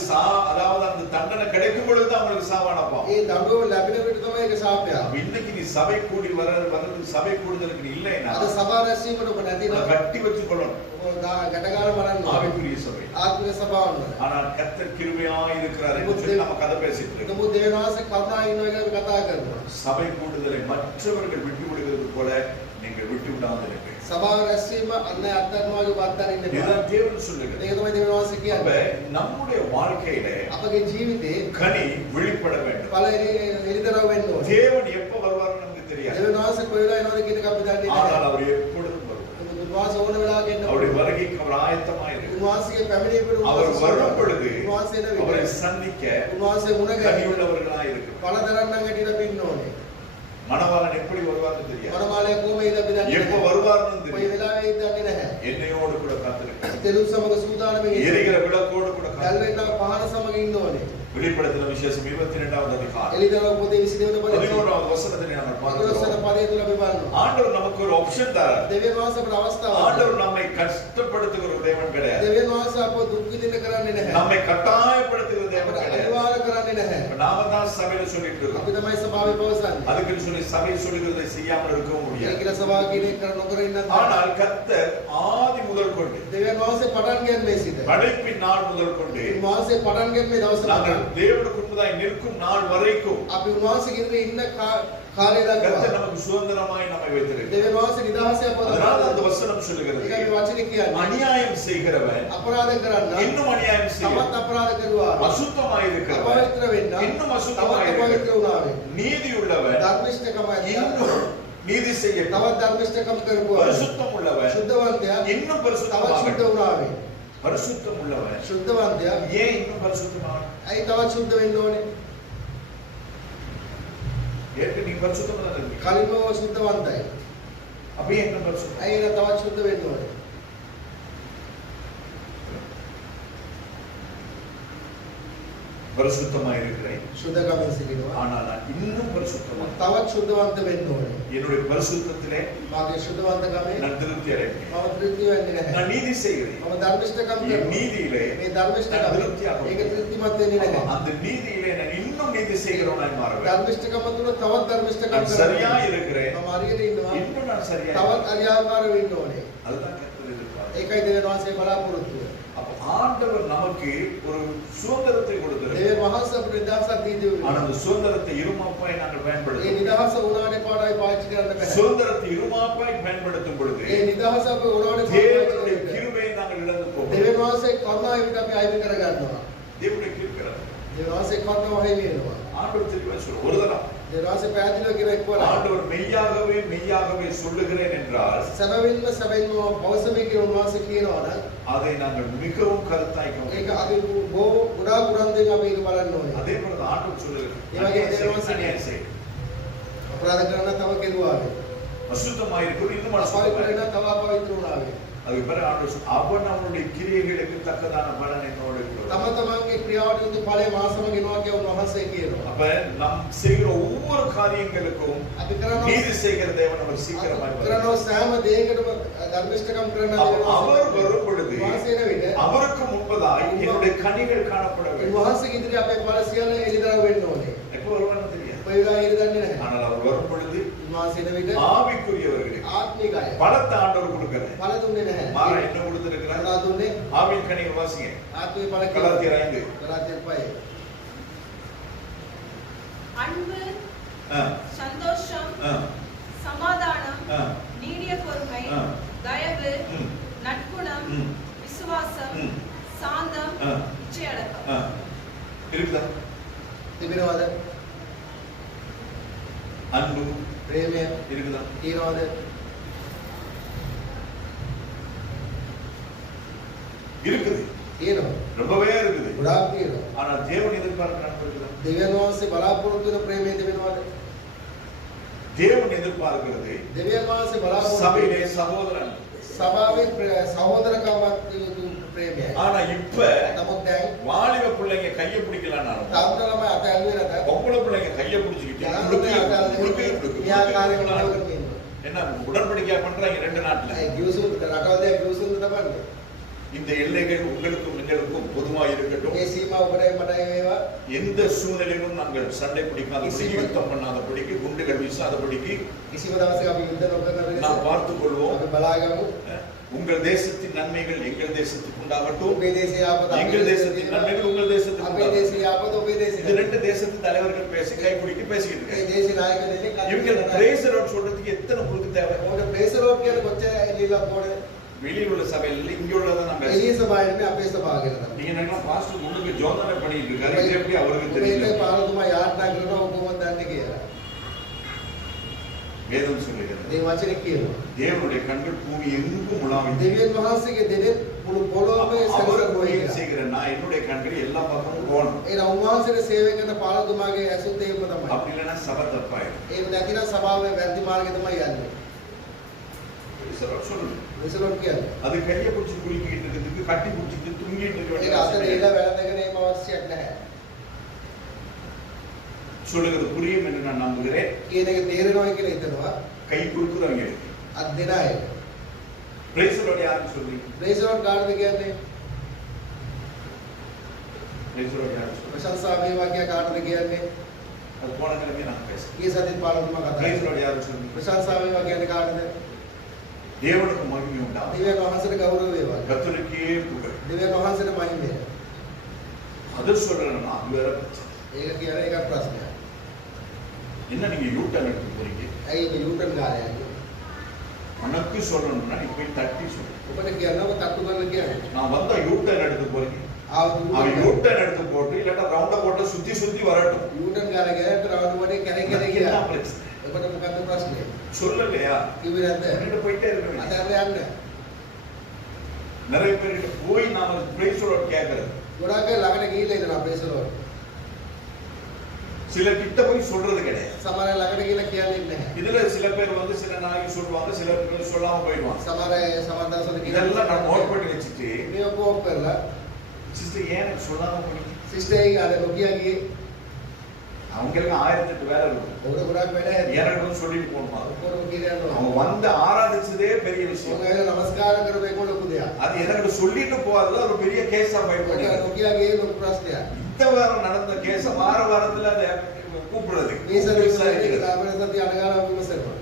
அதாவது அந்த தண்டனை கிடைக்கும் பொழுது அவங்களுக்கு சாவான பாவம். ඒ දඬුවම ලැබෙන විට තමයි ඒක ශාපයක්. அப்ப இன்னைக்கு நீ சபை கூடி வர்றது சபை கூடுதலுக்கு நீ இல்லைன்னா අද සභා රැස්වීමට ඔබ නැති அதை නම් கட்டி வச்சுக் கொள்ளணும். ඔබ ගැටගාලා බලන්න ඕනේ. ஆவிக்குரிய சபை. ආත්මික සභාවන් වල. ஆனால் கர்த்தர் கிருபையா இருக்கிறார் என்று சொல்லி நம்ம கதை பேசிட்டு இருக்கோம். නමුත් දෙවියන් වහන්සේ කතා ඉන්නවා කියලා අපි කතා කරනවා. சபை கூடுதலை மற்றவர்கள் விட்டு விடுகிறது போல நீங்கள் விட்டு விடாமல் இருப்பீர்கள். සභාව රැස්වීම අන්න අත්තරනවා වගේ බත්තරින් ඉන්නවා. இதுதான் தேவன் சொல்லுகிறது. ඒක තමයි දෙවියන් වහන්සේ அப்ப කියන්නේ. நம்முடைய வாழ்க்கையில අපගේ ජීවිතේ கனி வெளிப்பட வேண்டும். ඵල එළිදරව් වෙන්න ඕනේ. தேவன் எப்ப வருவார்னு நமக்கு தெரியாது. දෙවියන් වහන්සේ කොයි වෙලාවෙ එනවද කියන එක අපි දන්නේ ஆனால் නැහැ. அவர் எப்பொழுதும் வருவார். නමුත් උන්වහන්සේ ඕන වෙලාවක එන්න அவருடைய ඕනේ. வருகைக்கு அவர் ஆயத்தமாக இருக்கிறார். උන්වහන්සේගේ පැමිණීමට அவர் வரும் பொழுது උන්වහන්සේ එන அவரை විට சந்திக்க උන්වහන්සේ මුණ ගැහෙන්න கனியுள்ளவர்களாய் இருக்கிறார். ඵල දරන්නන් හැටියට අපි ඉන්න ඕනේ. மணவாளன் எப்படி வருவார்னு தெரியாது. මනමාලය කොහොමද අපි දන්නේ எப்ப නැහැ. வருவார்னு කොයි தெரியாது. වෙලාවෙ දන්නේ නැහැ. என்னையோடு கூட காத்திருக்கிறார். තෙලුන් සමග සූදානම්ව ඉන්න. எரிகிற விளக்கோடு கூட காத்திருக்கிறார். දැල්වෙන්න පහන සමග ඉන්න ඕනේ. வெளிப்படுத்தின விசேஷம் 22வது அதிகாரம் එළිදරව් පොතේ 22 වෙනි පදයේ 11வது வசனத்தை நாங்கள் ඉතිවසන பார்க்கிறோம். පදයේ තුල අපි බලනවා. ஆண்டவர் நமக்கு ஒரு ஆப்ஷன் தரார். දෙවියන් වහන්සේ අපට අවස්ථාවක් ஆண்டவர் நம்மை கஷ்டப்படுத்துகிற ஒரு தேவன் கிடையாது. දෙවියන් වහන්සේ අපව දුක් විඳින්න කරන්නේ නැහැ. நம்மை கட்டாயப்படுத்துகிற தேவன் අපට கிடையாது. අනිවාර්ය කරන්නේ නැහැ. இப்ப நாம தான் சபையில சொல்லிட்டு இருக்கோம். අපි තමයි සභාවේ පවසන්නේ. அதுக்குன்னு சொல்லி சபை சொல்லுகிறதை செய்யாமல் இருக்கவும் ඒ முடியாது. කියලා සභාව කියන එක නොකර ඉන්නත් ஆனால் கர்த்தர் ஆதி முதல் கொண்டு දෙවියන් වහන්සේ පටන් ගැනීම සිට படைப்பின் நாள் முதல் கொண்டு උන්වහන්සේ පටන් ගැනීම දවස நாங்கள் පටන් தேவனுக்கு முன்பதாய் நிற்கும் நாள் வரைக்கும் අපි උන්වහන්සේගේ ඉන්න කාලය கர்த்தர் දක්වා நமக்கு சுதந்திரமாய் நம்மை வைத்திருக்கிறார். දෙවියන් වහන්සේ නිදහසේ අපව அதனால அந்த දරනවා. வசனம் சொல்லுகிறது, ඒකයි වචනේ කියන්නේ. அநியாயம் செய்கிறவன் අපරාධ කරන්න இன்னும் அநியாயம் செய்யும், තමත් අපරාධ කරුවා. அசுத்தமாய் இருக்கிறவன் අපවිත්‍ර වෙන්න இன்னும் තමත් அசுத்தமாய் අපවිත්‍ර இருக்கிறவன், වුණාවේ. நீதியுள்ளவன் ධර්මිෂ්ඨකම இன்னும் நீதி செய்ய, තවත් ධර්මිෂ්ඨකම් කරුවා. பரிசுத்தம் உள்ளவன் ශුද්ධවන්තයා இன்னும் තවත් பரிசுத்தமாக, ශුද්ධ වුණාවේ. பரிசுத்தம் உள்ளவன் ශුද්ධවන්තයා ஏன் இன்னும் பரிசுத்தமாக? ඇයි තවත් ශුද්ධ වෙන්න ඕනේ? ஏற்கனவே நீ பரிசுத்தமா தான் இருக்க. කලින්ම ශුද්ධවන්තයි. அப்ப ஏன் இன்னும் பரிசுத்தம்? ඇයි එහෙනම් තවත් ශුද්ධ වෙන්න ඕනේ? பரிசுத்தமாய் இருக்கிறேன், ශුද්ධකමින් සිටිනවා. ஆனால் நான் இன்னும் பரிசுத்தமாக, තවත් ශුද්ධවන්ත වෙන්න ඕනේ. என்னுடைய பரிசுத்தத்திலே මාගේ ශුද්ධවන්තකමේ நான் திருப்தி அடைகிறேன். මම තෘප්ති වෙන්නේ නැහැ. நான் நீதி செய்கிறேன், මම ධර්මිෂ්ඨකම් என் කරනවා. நீதியிலே මේ ධර්මිෂ්ඨකම நான் திருப்தியாக ඒක තෘප්තිමත් වෙන්නේ அப்ப නැහැ. அந்த நீதியிலே நான் இன்னும் நீதி செய்கிறவனாய் மாறுவேன். ධර්මිෂ්ඨකම තුල තවත් ධර්මිෂ්ඨකම් நான் சரியா இருக்கிறேன், මම හරියට ඉන්නවා. இன்னும் நான் சரியா තවත් இருக்கிறேன். අරියාකාරව ඉන්න ඕනේ. அதுதான் கர்த்தர் எதிர்பார்க்கிறார். ඒකයි දෙවියන් වහන්සේ බලාපොරොත්තු වෙන්නේ. அப்ப ஆண்டவர் நமக்கு ஒரு சுதந்திரத்தை கொடுத்திருக்கிறார். දෙවියන් වහන්සේ අපිට නිදහසක් දී ஆனால் දෙවි. அந்த சுதந்திரத்தை இருமாப்பாய் நாங்கள் ඒ பயன்படுத்தும் නිදහස උනානේ පාඩයි පාවිච්චි කරන්න බෑ. சுதந்திரத்தை இருமாப்பாய் பயன்படுத்தும் பொழுது ඒ නිදහස අපි උනානේ தேவனுடைய පාවිච්චි කරන්න. கிருபையை நாங்கள் இழந்து போவோம். දෙවියන් වහන්සේ කරුණාව විතර අපි අයිති කර ගන්නවා. தேவனுடைய கிருபை දෙවියන් වහන්සේ කරුණාව හිමි වෙනවා. ஆண்டவர் தெளிவா சொல்ற ஒரு தரம் දෙවියන් වහන්සේ පැහැදිලිව කියන එක්වරයි. ஆண்டவர் மெய்யாகவே மெய்யாகவே சொல்லுகிறேன் என்றால் සැබවින්ම සැබවින්ම පවසමේ කියන උන්වහන්සේ කියනවා නම් அதை நாங்கள் மிகவும் கருத்தாய் ඒක கவனிக்கணும். අපි ගොඩාක් උනන්දුවෙන් අපි ඒක බලන්න ඕනේ. அதே போல ஆண்டவர் சொல்லுகிறார், இவங்க அநியாயம் செய், தேவன் அநியாயம் செய். අපරාධ කරන තව කෙරුවාවේ. அசுத்தமாய் இருக்கிறது இன்னும் පවිත්‍ර அசுத்தமாய் වෙන තව අපවිත්‍ර වුණා වේ. அதுக்கு பிறகு ஆண்டவர் அவன் அவனுடைய கிரியைகளுக்கு தக்கதான பலன் என்னோடு இருக்கிறது. තම තමන්ගේ ක්‍රියාවට යුතු ඵලය මා සමග එනවා කියලා උන්වහන්සේ කියනවා. அப்ப நாம் செய்கிற ஒவ்வொரு காரியங்களுக்கும் අපි කරනවා நீதி செய்கிற தேவன் அவர் சீக்கிரமாய் வருவார். කරනවා සෑම දෙයකටම ධර්මිෂ්ඨකම් කරන அவர் வரும் பொழுது උන්වහන්සේ එන විට அவருக்கு முன்பதாய் என்னுடைய கனிகள் காணப்பட வேண்டும். උන්වහන්සේගේ ඉදිරියේ අපේ ඵල සියල්ල එළිදරව් වෙන්න ඕනේ. எப்போ வருவான்னு தெரியாது. කොයි වෙලාවෙ එළි දන්නේ නැහැ. ஆனால் அவர் வரும் பொழுது උන්වහන්සේ එන විට ஆவிக்குரியவர்களுக்கு ආත්මිකයි. பலத்தை ஆண்டவர் கொடுக்கிறார். ඵල දුන්නේ නැහැ. மாறா என்ன கொடுத்திருக்கிறார்? මොනවා දුන්නේ? ஆவியின் கனிகள் வாசிங்க. ආත්මික ඵල கலாத்தியர் 5. ගලාතියන් 5. அன்பு, ஆ, சந்தோஷம், ஆ, சமாதானம், ஆ, நீடிய பொறுமை, ஆ. தயவு, ம், நற்குணம், ம், விசுவாசம், ம். சாந்தம், ஆ. இச்சையடக்கம். ஆ. இருக்குதா? තිබෙනවද? அன்பு ප්‍රේමය இருக்குதா? තියනවද? இருக்குது. තියෙනවා. ரொம்பவே இருக்குது. ගොඩාක් තියෙනවා. ஆனா தேவன் எதிர்பார்க்கிற அன்பு இருக்குதா? දෙවියන් වහන්සේ බලාපොරොත්තු වෙන ප්‍රේමය තිබෙනවද? தேவன் எதிர்பார்க்கிறது දෙවියන් වහන්සේ බලාපොරොත්තු சபையிலே சகோதரன். සභාවේ සහෝදරකමක් යුතු ප්‍රේමයයි. ஆனா இப்ப නමුත් දැන් வாலிப பிள்ளைங்க கையை பிடிக்கலாம்னாலும் තරුණ ළමයි අත ඇල්ලුවේ නැත. பொம்பளை பிள்ளைங்க கையை பிடிச்சிக்கிட்டு යාළුවෝ முழுக்கு, අත முழுக்கு, ඇල්ලුවේ முழுக்கு, න්‍යායකාරී முழுக்கு. වලවගෙන ඉන්නවා. என்ன உடன்படிக்கை பண்றாங்க ரெண்டு நாட்டுல. ඒ ගිවිසුම් රටවල් දෙක ගිවිසුම් තබන්නේ. இந்த எல்லைகள் உங்களுக்கும் எங்களுக்கும் பொதுவாக இருக்கட்டும். මේ සීමා ඔබටයි මටයි වේවා. எந்த சூழ்நிலையிலும் நாங்கள் சண்டை பிடிக்காதபடிக்கு, யுத்தம் பண்ணாதபடிக்கு, குண்டுகள் வீசாதபடிக்கு කිසිම දවසක අපි යුද්ධ නොකරන நாம் වෙලෙස பார்த்துக் கொள்வோம். අපි බලාගමු. உங்கள் தேசத்தின் நன்மைகள் எங்கள் தேசத்துக்கு உண்டாகட்டும். ඔබේ දේශයේ ආපත எங்கள் தேசத்தின் நன்மைகள் உங்கள் தேசத்துக்கு අපේ உண்டாகட்டும். දේශයේ ආපත ඔබේ இந்த දේශයේ ரெண்டு தேசத்து தலைவர்கள் பேசி கை குலுக்கி பேசிக்கிட்டு මේ இருக்காங்க. දේශේ නායක දෙන්නෙක් இவங்க பிரேஸ் லார்ட் சொல்றதுக்கு எத்தனை பொழுது தேவை? ඔබට ප්‍රේසරෝප් කියන කොච්චර එළිලා போட வெளியில் உள்ள சபையில இங்க உள்ளதை நான் එළිය பேசுறேன். සභාවේ අපේ සභාව කියලා තමයි. நீங்க என்ன பாஸ்டர் முன்னுக்கு ஜோதனை பண்ணிட்டு இருக்காரு. இது எப்படி அவருக்கு ඔබ தெரியல? ඒකයි පාරතුමා යාත්‍රා කරනවා ඔබ කොහොමද දන්නේ කියලා. வேதம் சொல்லுகிறது. මේ වචනේ කියනවා. தேவனுடைய கண்கள் பூமி எங்கும் உலாவிட்டு දෙවියන් වහන්සේගේ දෙනෙත් මුළු පොළොවේම அவர் සැරිසර ஊழியம் போயிනවා. செய்கிறேன் நான் என்னுடைய கண்கள் எல்லா பக்கமும் போகணும். ඒ උන්වහන්සේගේ සේවය කරන පාරතුමාගේ ඇසුත් ඒකම තමයි. அப்படி இல்லைன்னா சபை தப்பாயிடும். ඒ නැතිනම් සභාවේ වැරදි මාර්ගය තමයි යන්නේ. சொல்லுங்க. ප්‍රේසරෝප් කියන්නේ. அது கையை பிடிச்சி குலுக்கிட்டு இருக்கிறதுக்கு கட்டி பிடிச்சிட்டு தூங்கிட்டு இருக்க ඒක வேண்டிய අතට அவசியம் එලා இல்லை. වැළඳගෙන ඒම අවශ්‍යයක් නැහැ. சொல்லுகிறது புரியும் என்று நான் நம்புகிறேன். කියන එක තේරෙනවා කියලා හිතනවා. கை கொடுக்குறவங்க අත් දෙන අය. பிரேசலோட யாருன்னு சொல்றீங்க? ප්‍රේසරෝප් කාටද කියන්නේ? பிரேசலோட யாருன்னு சொல்றீங்க? ප්‍රශංසා වේවා කියා කාටද කියන්නේ? அது போன கிழமை நான் பேசுறேன். ඊයේ සතියේ පාරතුමා කතා කළා. பிரேசலோட யாருன்னு சொல்றீங்க? ප්‍රශංසා වේවා කියන්නේ කාටද? தேவனுக்கு மகிமை உண்டாகும். දෙවියන් වහන්සේට ගෞරව වේවා. கர்த்தருக்கே புகழ். දෙවියන් වහන්සේට මහිමය. அது சொல்றேன்னா அது வேற பிரச்சனை. ඒක කියන එක ප්‍රශ්නයක්. என்ன நீங்க யூ டர்ன் எடுத்து போறீங்க? ඇයි මේ යූටන් ගාලයන්නේ? உனக்கு சொல்லணும்னா நீ போய் தட்டி சொல்லு. ඔබට කියනවා තට්ටු කරලා කියන්නේ. நான் வந்தா யூ டர்ன் எடுத்து போறீங்க. அவன் ආව யூ டர்ன் எடுத்து போட்டு இல்லன்னா ரவுண்ட போட்டு சுத்தி சுத்தி வரட்டும். යූටන් ගාලා ගියාට රවුන්ඩ් වලේ කැරේ කැරේ என்ன ගියා. பிரச்சனை? ඔබට මොකක්ද ප්‍රශ්නේ? சொல்லலையா? කිව්වේ නැද්ද? பண்ணிட்டு போயிட்டே இருக்க வேண்டியது. අතල්ල යන්න. நிறைய பேருக்கு போய் நாம பிரேசலோட கேட்கறது. ගොඩාක් අය ළඟට ගිහිල්ලා ඉඳලා ප්‍රේසරෝප්. சில கிட்ட போய் சொல்றது கிடையாது. සමහර අය ළඟට ගිහිල්ලා කියන්නේ නැහැ. இதுல சில பேர் வந்து சில நாளைக்கு சொல்லுவாங்க, சில பேர் சொல்லாம போயிடுவாங்க. සමහර අය සමහර දවස්වල இதெல்லாம் நான் நோட் பண்ணி வச்சுட்டு මේ ඔක්කොම කරලා சிஸ்டர் ஏன் எனக்கு சொல்லாம போனீங்க? සිස්ටර්ගේ අර නොකිය ගියේ அவங்களுக்கு 1008 வேலை இருக்கும். ඔබට ගොඩාක් වැඩ ඇති. எனக்கு சொல்லிட்டு போகணுமா? ඔක්කොම කියලා அவங்க යනවා. வந்து ஆராதிச்சதே பெரிய விஷயம். ඔය අය නමස්කාර කරපේක ලොකු දෙයක්. அது எனக்கு சொல்லிட்டு போறது ஒரு பெரிய கேஸா ஃபைட் ඔක பண்ணி නොකිය ගියේ ලොකු ප්‍රශ්නයක්. இந்த வாரம் நடந்த கேஸ வாரத்துல அதை கூப்பிடுறது. මේ සතියේ අපේ සතිය අඩගාලා විමසනවා.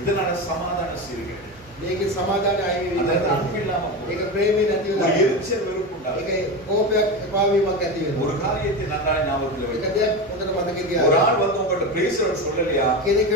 இதனால சமாதான சீர்கேடு. මේකේ සමාදානය අයින් அது වෙනවා. அன்பு இல்லாம போகுது. ඒක ප්‍රේමී නැති ஒரு වෙලා. எரிச்சல் வெறுப்பு உண்டாகுது. ඒකේ කෝපයක් එපා වීමක් ඇති ஒரு වෙනවා. காரியத்தை நன்றாய் ஞாபகத்தில் ඒක வைக்க. දෙයක් හොඳට මතක ஒரு තියාගන්න. ஆள் வந்து உங்கள்ட்ட பிரேசர் சொல்லலையா? කෙනෙක්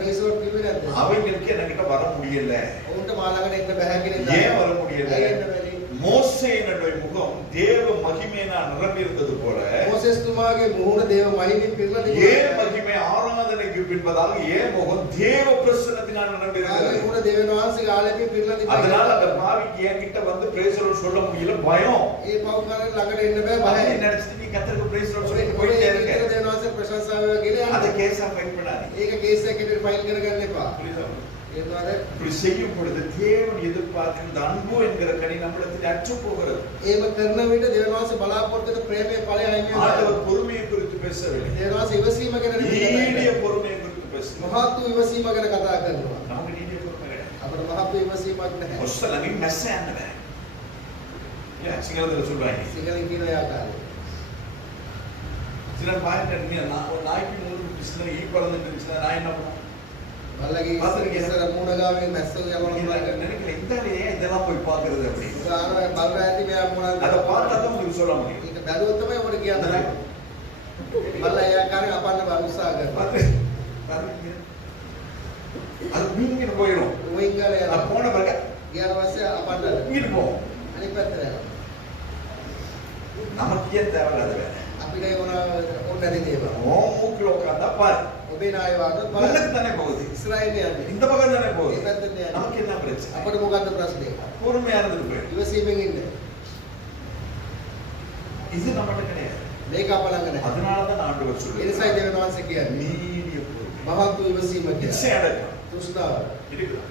ප්‍රේසරෝප් කිව්වේ නැද්ද? அவங்களுக்கு என்கிட்ட வர முடியல. ඔවුන්ට මා ළඟට එන්න බෑ කියන ஏன் வர முடியல? ඇයි එන්න බැරි? மோசேயினுடைய முகம் தேவ மகிமையினால் நிரம்பி இருந்தது போல මෝසෙස් තුමාගේ මුහුණ දේව මහිමින් පිරලා ஏன் තිබුණා. மகிமை ஆராதனைக்கு பின்பதாக ஏன் முகம் தேவ பிரசன்னத்தினால் நிரம்பி ආගේ இருக்கிறது. මුහුණ දෙවියන් වහන්සේගේ ආලේපයෙන් පිරලා அதனால තිබුණා. அந்த பாவிக்கு என்கிட்ட வந்து பிரேசர் சொல்ல முடியல, பயம். ඒ පව්කාරයන් ළඟට එන්න බෑ அதை බයයි. நினைச்சிட்டு நீ கர்த்தருக்கு பிரேசர் ඔබේ சொல்லி போயிட்டே இருக்க. දෙවියන් වහන්සේ ප්‍රශංසා ආසාව කියලා அதை යන්න. கேஸா ஃபைல் பண்ணாதீங்க. ඒක කේස් එකකට ෆයිල් කරගන්න එපා. புரியுதா? ඒනවාද? இப்படி செய்யும் பொழுது தேவன் எதிர்பார்க்கிற இந்த அன்பு என்கிற கனி நம்மிடத்தில் அற்று போகிறது. ඒව කරන විට දෙවියන් වහන්සේ බලාපොරොත්තු වෙන ප්‍රේමයේ ඵලය අයින් වෙනවා. ஆண்டவர் பொறுமையை குறித்து பேசவில்லை. දෙවියන් වහන්සේ ඉවසීම ගැන நீடிய பொறுமையை குறித்து பேசுகிறார். මහත් වූ ඉවසීම ගැන කතා කරනවා. நமக்கு நீடிய பொறுமை கிடையாது. අපිට මහත් වූ ඉවසීමක් නැහැ. ஒசலங்கி மெஸ்ஸானவே. ஏன் சிங்களத்துல சொல்றாங்க. සිංහලෙන් කියන ඒ ආකාරය. சில பாயிண்ட் நீ ஒரு நாய்க்கு மூணு பிஸ்ல ஈ குழந்தை இருந்துச்சுன்னா நான் என்ன பண்ணுவேன்? බල්ලගේ ඉස්සර මූණ ගාවේ මැස්සෝ යවනවා. நினைக்கல இந்த ஏன் இதெல்லாம் போய் பார்க்கிறது அப்படி. උදාහරණ බල්ල ඇති මෙයා මූණ அதை பார்த்தா தான் உங்களுக்கு சொல்ல முடியும். ඒක බැලුවොත් තමයි ඔබට කියන්න බැහැ. බල්ල ඒ ආකාරයෙන් අපන්න බල උත්සාහ කරනවා. பாருங்க. அது மீன் போயிடும். උවින් ගාලා அது යනවා. போன பிறகு ගියාට පස්සේ අපන්න மீன் போகும். අනිත් පැත්තට යනවා. நமக்கு ஏன் தேவையில்லாத வேலை. අපිට ඒ මොනවා ඕන නැති දේවල්. ஓ மூக்குல உட்கார்ந்தா பாரு. ඔබේ නාය වාටත් බලන්න. உள்ளுக்கு தானே போகுது. ඉස්රායෙල් යන්නේ. இந்த பக்கம் தானே போகுது. ඒ පැත්තට යන්නේ. நமக்கு என்ன பிரச்சனை? අපිට මොකද්ද ප්‍රශ්නේ? பொறுமையா இருந்துட்டு போயிடும். ඉවසීමෙන් ඉන්න. இது நம்மகிட்ட கிடையாது. මේක අප ළඟ නැහැ. அதனாலதான் ஆண்டவர் ඒ சொல்றார். නිසායි දෙවියන් වහන්සේ කියන්නේ நீடிய பொறுமை. මහත් වූ ඉවසීම இச்சை කියලා. அடக்கம். තෘෂ්ණාව. இருக்குதா?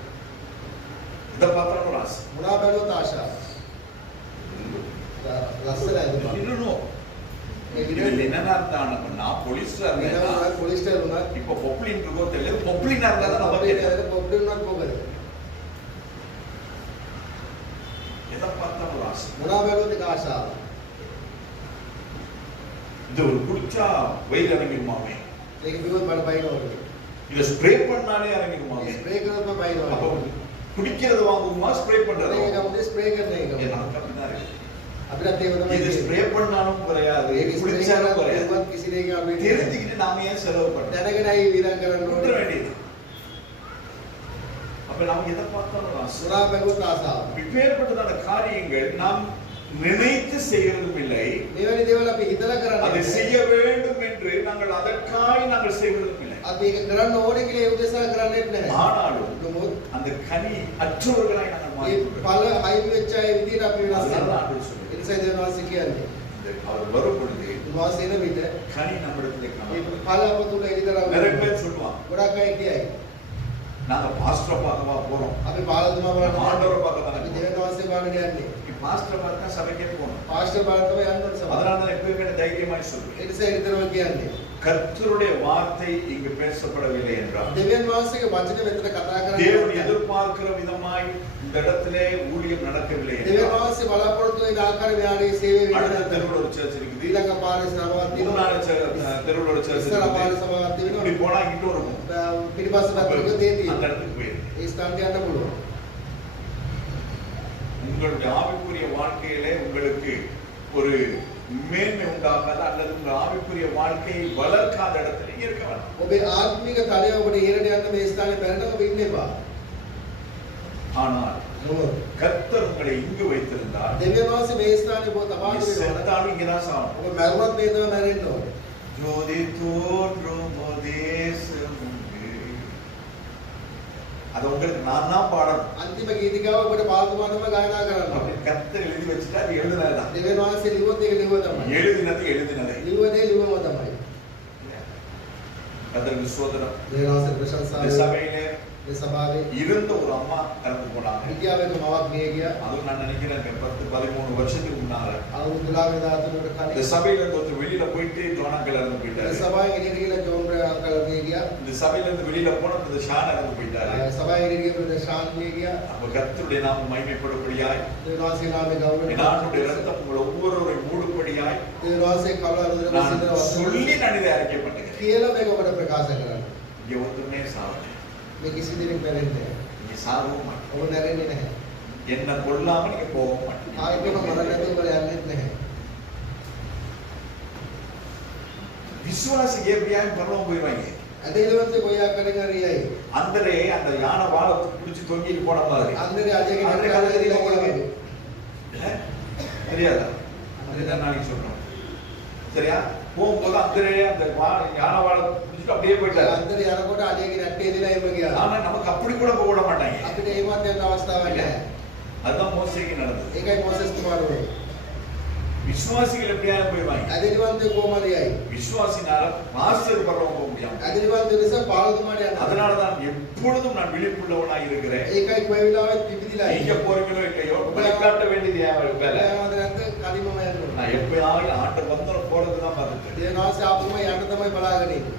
இதை பார்த்தா ஒரு ஆசை. මොනවා බැලුවත් ආශාව. ලස්සනයි දුක. இல்லணும். ඒ இதுல විදිහට என்னன்னா இருந்தாலும் நான் போலீஸ்ல இருந்தேன். වෙනවා පොලිස්ටර් වුණා. இப்ப பொப்ளின் இருக்கோ தெரியல. பொப்ளினா இருந்தா தான் நமக்கு என்ன? පොඩ්ඩක් වුණත් මොකද? எதை பார்த்தா ஒரு ஆசை. මොනවා බැලුවත් ඒක ආශාව. இது ஒரு குடிச்சா வயிறு இறங்கிடுமாமே. ඒක බිව්වොත් මට බයිනවා. இத ஸ்ப்ரே பண்ணாலே இறங்கிடுமாமே. ස්ප්‍රේ කරොත් මම அப்போ බයිනවා. குடிக்கிறது வாங்குமா ஸ்ப்ரே பண்றது ඒක வாங்குமா? ගමුදේ ස්ප්‍රේ කරන එක. நமக்கு அப்படிதான் இருக்கு. අපිට ඒක තමයි இது ஸ்ப்ரே பண்ணாலும் குறையாது, ඒක ස්ප්‍රේ குடிச்சாலும் குறையாது. කරනවත් කිසි දෙයකින් අපිට தெரிஞ்சுக்கிட்டு நாம ஏன் செலவு பண்றோம்? දැනගෙනයි විඳන් කරන්න விட்டுற ඕනේ. வேண்டியது. அப்ப நாம எதை பார்த்தாலும் ஆசை. මොනවා බැලුවත් ආශාව. இப்பேற்பட்டதான காரியங்கள் நாம் நினைத்து செய்யறதும் இல்லை. මෙවැනි දේවල් අපි හිතලා அதை කරන්නේ. செய்ய வேண்டும் என்று நாங்கள் அதற்காய் நாங்கள் செய்வதும் இல்லை. අපි ඒක කරන්න ඕනේ කියලා ඒ උදෙසා කරන්නේත් නැහැ. ஆனாலும் නමුත් அந்த கனி அற்றவர்களாய் நாங்கள் මේ மாறிவிடுகிறோம். ඵල හයිව් වෙච්ච අය විදිහට අපි වෙනස් அதனால වෙනවා. ஆண்டவர் சொல்றார். ඒ නිසා දෙවියන් වහන්සේ කියන්නේ இந்த அவர் வரும் பொழுது උන්වහන්සේ එන විට கனி நம்மிடத்திலே මේ காணப்படும். ඵල අප තුල එළිදරව් நிறைய වෙනවා. பேர் சொல்லுவாங்க, ගොඩක් අය කියයි. நாங்க பாஸ்டரை பார்க்கவா போறோம், අපි පාලතුමා බලන්න ஆண்டவரை பார்க்க අපි தானே දෙවියන් වහන්සේ බලන්න යන්නේ. பாஸ்டரை பார்த்தா சபைக்கே போகணும். පාස්ටර් බලන්න තමයි යන්න ඕනේ සමහර. அதனால தான் எப்பவுமே தைரியமாய் சொல்றேன், ඒ නිසා එළිදරව් කියන්නේ கர்த்தருடைய வார்த்தை இங்கு பேசப்படவில்லை என்றால் දෙවියන් වහන්සේගේ වචනේ මෙතන කතා කරන්නේ தேவன் எதிர்பார்க்கிற விதமாய் இந்த இடத்திலே ஊழியம் நடக்கவில்லை දෙවියන් என்றால் වහන්සේ බලාපොරොත්තු වෙන ආකාරය මෙයාගේ සේවය அடுத்த වෙනවා. தெருவில் ஒரு சர்ச் இருக்குது, ඊළඟ පාරේ සභාවක් முன்னால තියෙනවා. தெருவில் ஒரு சர்ச் ඉස්සර පාරේ இருக்குது, සභාවක් இப்படி තියෙනවා. போனா இன்னும் இருக்கும். පිටිපස්ස පැත්තට அந்த දෙතියි. இடத்துக்கு போயிரு. ඒ ස්ථානට යන්න පුළුවන්. உங்களுடைய ஆவிக்குரிய வாழ்க்கையிலே உங்களுக்கு ஒரு மேன்மை உண்டாக்காத அல்லது உங்கள் ஆவிக்குரிய வாழ்க்கையை வளர்க்காத இடத்துல நீங்க இருக்க வேண்டாம். ඔබේ ආත්මික තලය ඔබට ඉහළට යන්න මේ ස්ථානේ බැරනම් ඔබ ඉන්න එපා. ஆனால் නමුත් கர்த்தர் உங்களை இங்கு வைத்திருந்தால் දෙවියන් වහන්සේ මේ ස්ථානේ ඔබ තබා நீ දෙනවා. செத்தாலும் இங்கதான் சாகணும். ඔබ මරුණත් මේ තමයි මැරෙන්න ඕනේ. ஜோதி தோன்றும் தேசம் உண்டு. அது உங்களுக்கு நான் தான் பாடணும். අන්තිම ගීතිකාව ඔබට පාලතුමා තමයි ගායනා කරන්න அப்படி ඕනේ. கர்த்தர் எழுதி வச்சுட்டா அது எழுதுனதுதான். දෙවියන් වහන්සේ ලිව්වොත් ඒක ලිව්ව තමයි. எழுதினது எழுதினதை. ලිව්ව දේ ලිව්වම තමයි. கர்த்தருக்கு சோதரம். දෙවියන් වහන්සේ ප්‍රශංසා இந்த වේ. சபையிலே මේ සභාවේ இருந்த ஒரு அம்மா இறந்து போனாங்க. විද්‍යාවක මවක් මිය ගියා. அதுவும் நான் நினைக்கிறேன் 10-13 வருஷத்துக்கு முன்னால අවුරුදු 12 13කට இந்த කලින් சபையில இருந்து ஒருத்தர் வெளியில போயிட்டு ஜோனாக்கள் இறந்து මේ போயிட்டாரு. සභාවේ එළියට ගිහලා ජෝන් අංකල් මිය ගියා. இந்த சபையில இருந்து வெளியில போன இந்த ஷான் இறந்து போயிட்டாரு. සභාවේ එළියට ගිහලා ශාන් මිය ගියා. அப்ப கர்த்தருடைய நாமம் மகிமைப்படும்படியாய் දෙවියන් වහන්සේ නාමයේ ගෞරවය என்னானுடைய ரத்தம் உங்கள் ஒவ்வொருவரை மூடும்படியாய் දෙවියන් වහන්සේ කවුරුහරි நான் සිතන වස්තු சொல்லி நான் இதை அறிக்கை பண்ணுகிறேன். කියලා මේක ඔබට ප්‍රකාශ කරන්න. இங்க ஒருத்தருமே சாவல. මේ කිසි දෙයක් වෙන්නේ නැහැ. நீங்க சாகவும் மாட்டீங்க. ඔබ නැරෙන්නේ නැහැ. என்ன கொல்லாம நீங்க போகவும் மாட்டீங்க. ආයෙත් මරණ නැතුව ඔබ යන්නේත් නැහැ. விசுவாசி எப்படியாயும் பரலோகம் போயிடுவாங்க. අදේලවන්ත කොයි ආකාරයෙන් හරි යයි. அந்தரே அந்த யானை வாழை பிடிச்சு தொங்கிட்டு போன மாதிரி අන්දරේ අජයගේ අන්දරේ කලේ කලේ දිලා போவாங்க. වගේ. இல்ல? தெரியாதா? அதுதான் நாளைக்கு சொல்றோம். சரியா? போகும்போது அந்தரே அந்த யானை வாழை பிடிச்சிட்டு அப்படியே போயிட்டாரு. අන්දරේ යනකොට අජයගේ නැට්ටේ දිලා එම ගියා. ஆனா நமக்கு அப்படி கூட போக விட மாட்டாங்க. අපිට ඒවත් යන්න අවස්ථාවක් නැහැ. அதுதான் மோசேக்கு நடந்தது. ඒකයි මොසස් තුමාට වෙන්නේ. விசுவாசிகள் எப்படியா போய்வாங்க? ඇදලිවන්තය කොහොමද යයි? விசுவாசினால பாஸ்டர் பரவ போக முடியாது. ඇදලිවන්තය නිසා පාලතුමාට යන්න. அதனால தான் எப்பொழுதும் நான் விழிப்புள்ளவனாய் இருக்கிறேன். ඒකයි කොයි වෙලාවෙත් පිපිදිලා நீங்க போறீங்களோ இல்லையோ வழிகாட்ட வேண்டியது யாரு வேலை? ඔයාලද නැත්නම් කලින්ම යන්න ඕන. நான் எப்பயாவது ஆண்டவர் வந்தோம் போறது தான் பார்த்துட்டு දේවාසය ආපුම යන්න තමයි බලාගෙන ඉන්නේ.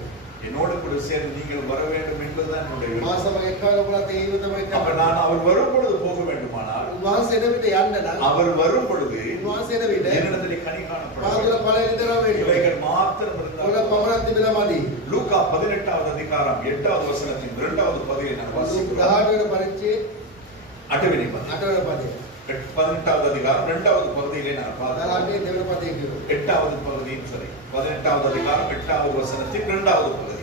என்னோடு கூட சேர்ந்து நீங்கள் வர வேண்டும் என்பதுதான் என்னுடைய விருப்பம். මාසම එක්කවල ඔයාලත් ඒ හිම තමයි அப்ப කරන්නේ. நான் அவர் வரும் பொழுது போக வேண்டுமானால் උන්වහන්සේ එන විට යන්න නම් அவர் வரும் பொழுது උන්වහන්සේ එන විට என்னிடத்திலே கனி காணப்பட මාතුල வேண்டும். ඵල විතර වෙන්න. இவைகள் மாத்திரம் ඔයාල இருந்தால் පමණක් තිබිලා මදි. லூக்கா 18வது அதிகாரம் 8வது வசனத்தின் 2வது பகுதியை நான் வாசிக்கிறேன். 18 වෙනි පරිච්ඡේදයේ அட்டவணை பகுதி. 8 වෙනි පදය. 18வது அதிகாரம் 2வது பகுதியிலே நான் பார்த்தேன். 18 දෙවන පදය කියනවා. 8வது பகுதியும் சரி 18வது அதிகாரம் 8வது வசனத்தின் 2வது பகுதி.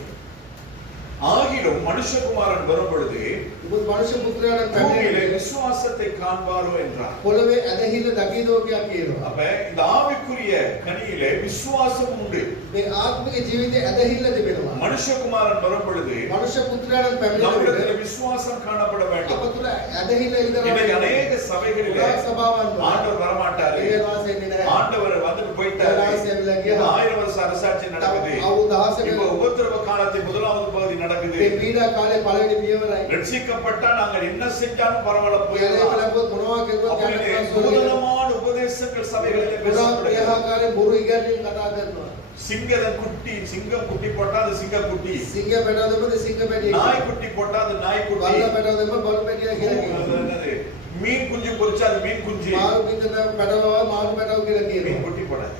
ஆகிலும் மனுஷகுமாரன் வரும் பொழுது උඹ මනුෂ්‍ය පුත්‍රයාට பூமியிலே පැමිණෙන්නේ விசுவாசத்தை காண்பாரோ என்றார். පොළවේ ඇදහිල්ල දකින්නෝ කියලා කියනවා. அப்ப இந்த ஆவிக்குரிய கனியிலே விசுவாசம் உண்டு. මේ ආත්මික ජීවිතයේ ඇදහිල්ල තිබෙනවා. மனுஷகுமாரன் வரும் பொழுது මනුෂ්‍ය පුත්‍රයාට පැමිණෙන நம்மிடத்தில் විට விசுவாசம் காணப்பட வேண்டும். අප තුල ඇදහිල්ල இன்னைக்கு ඉදරනවා. அநேக சபைகளிலே ගොඩාක් සභාවන් වල ஆண்டவர் வரமாட்டாரு. ඒ වාසය එන්නේ නැහැ. ஆண்டவர் வந்துட்டு போயிட்டாரு. වාසය ගියා. 1000 வருஷ அரசாட்சி நடக்குது. අවුරුදු 1000ක இப்ப உபத்திரவ காலத்தின் முதலாவது பகுதி நடக்குது. මේ පීඩා කාලේ පළවෙනි පියවරයි. ரட்சிக்கப்பட்டா நாங்கள் என்ன செஞ்சாலும் பரவாயில்ல ඒලේ போயிடலாம். බලපොත් මොනවා කෙරුවත් அப்படியே යන්න පුළුවන්. நூதனமான உபதேசங்கள் சபைகளிலே ගොඩාක් பேசப்படுகிறது. ප්‍රයාකාරයෙන් බොරු ඉගැන්වීම් කතා කරනවා. சிங்கம் குட்டி போட்டா அது சிங்க குட்டி, සිංහ පැටවදම සිංහ පැටියෙක්. நாய் குட்டி போட்டா அது நாய் குட்டி, බල්ල පැටවදම බල්ල පැටියා කියලා அது කියනවා. என்னது மீன் குஞ்சு பொரிச்சா அது மீன் குஞ்சு, මාළු බින්දට පැටවව මාළු පැටව කියලා மீன் කියනවා. குட்டி போடாது,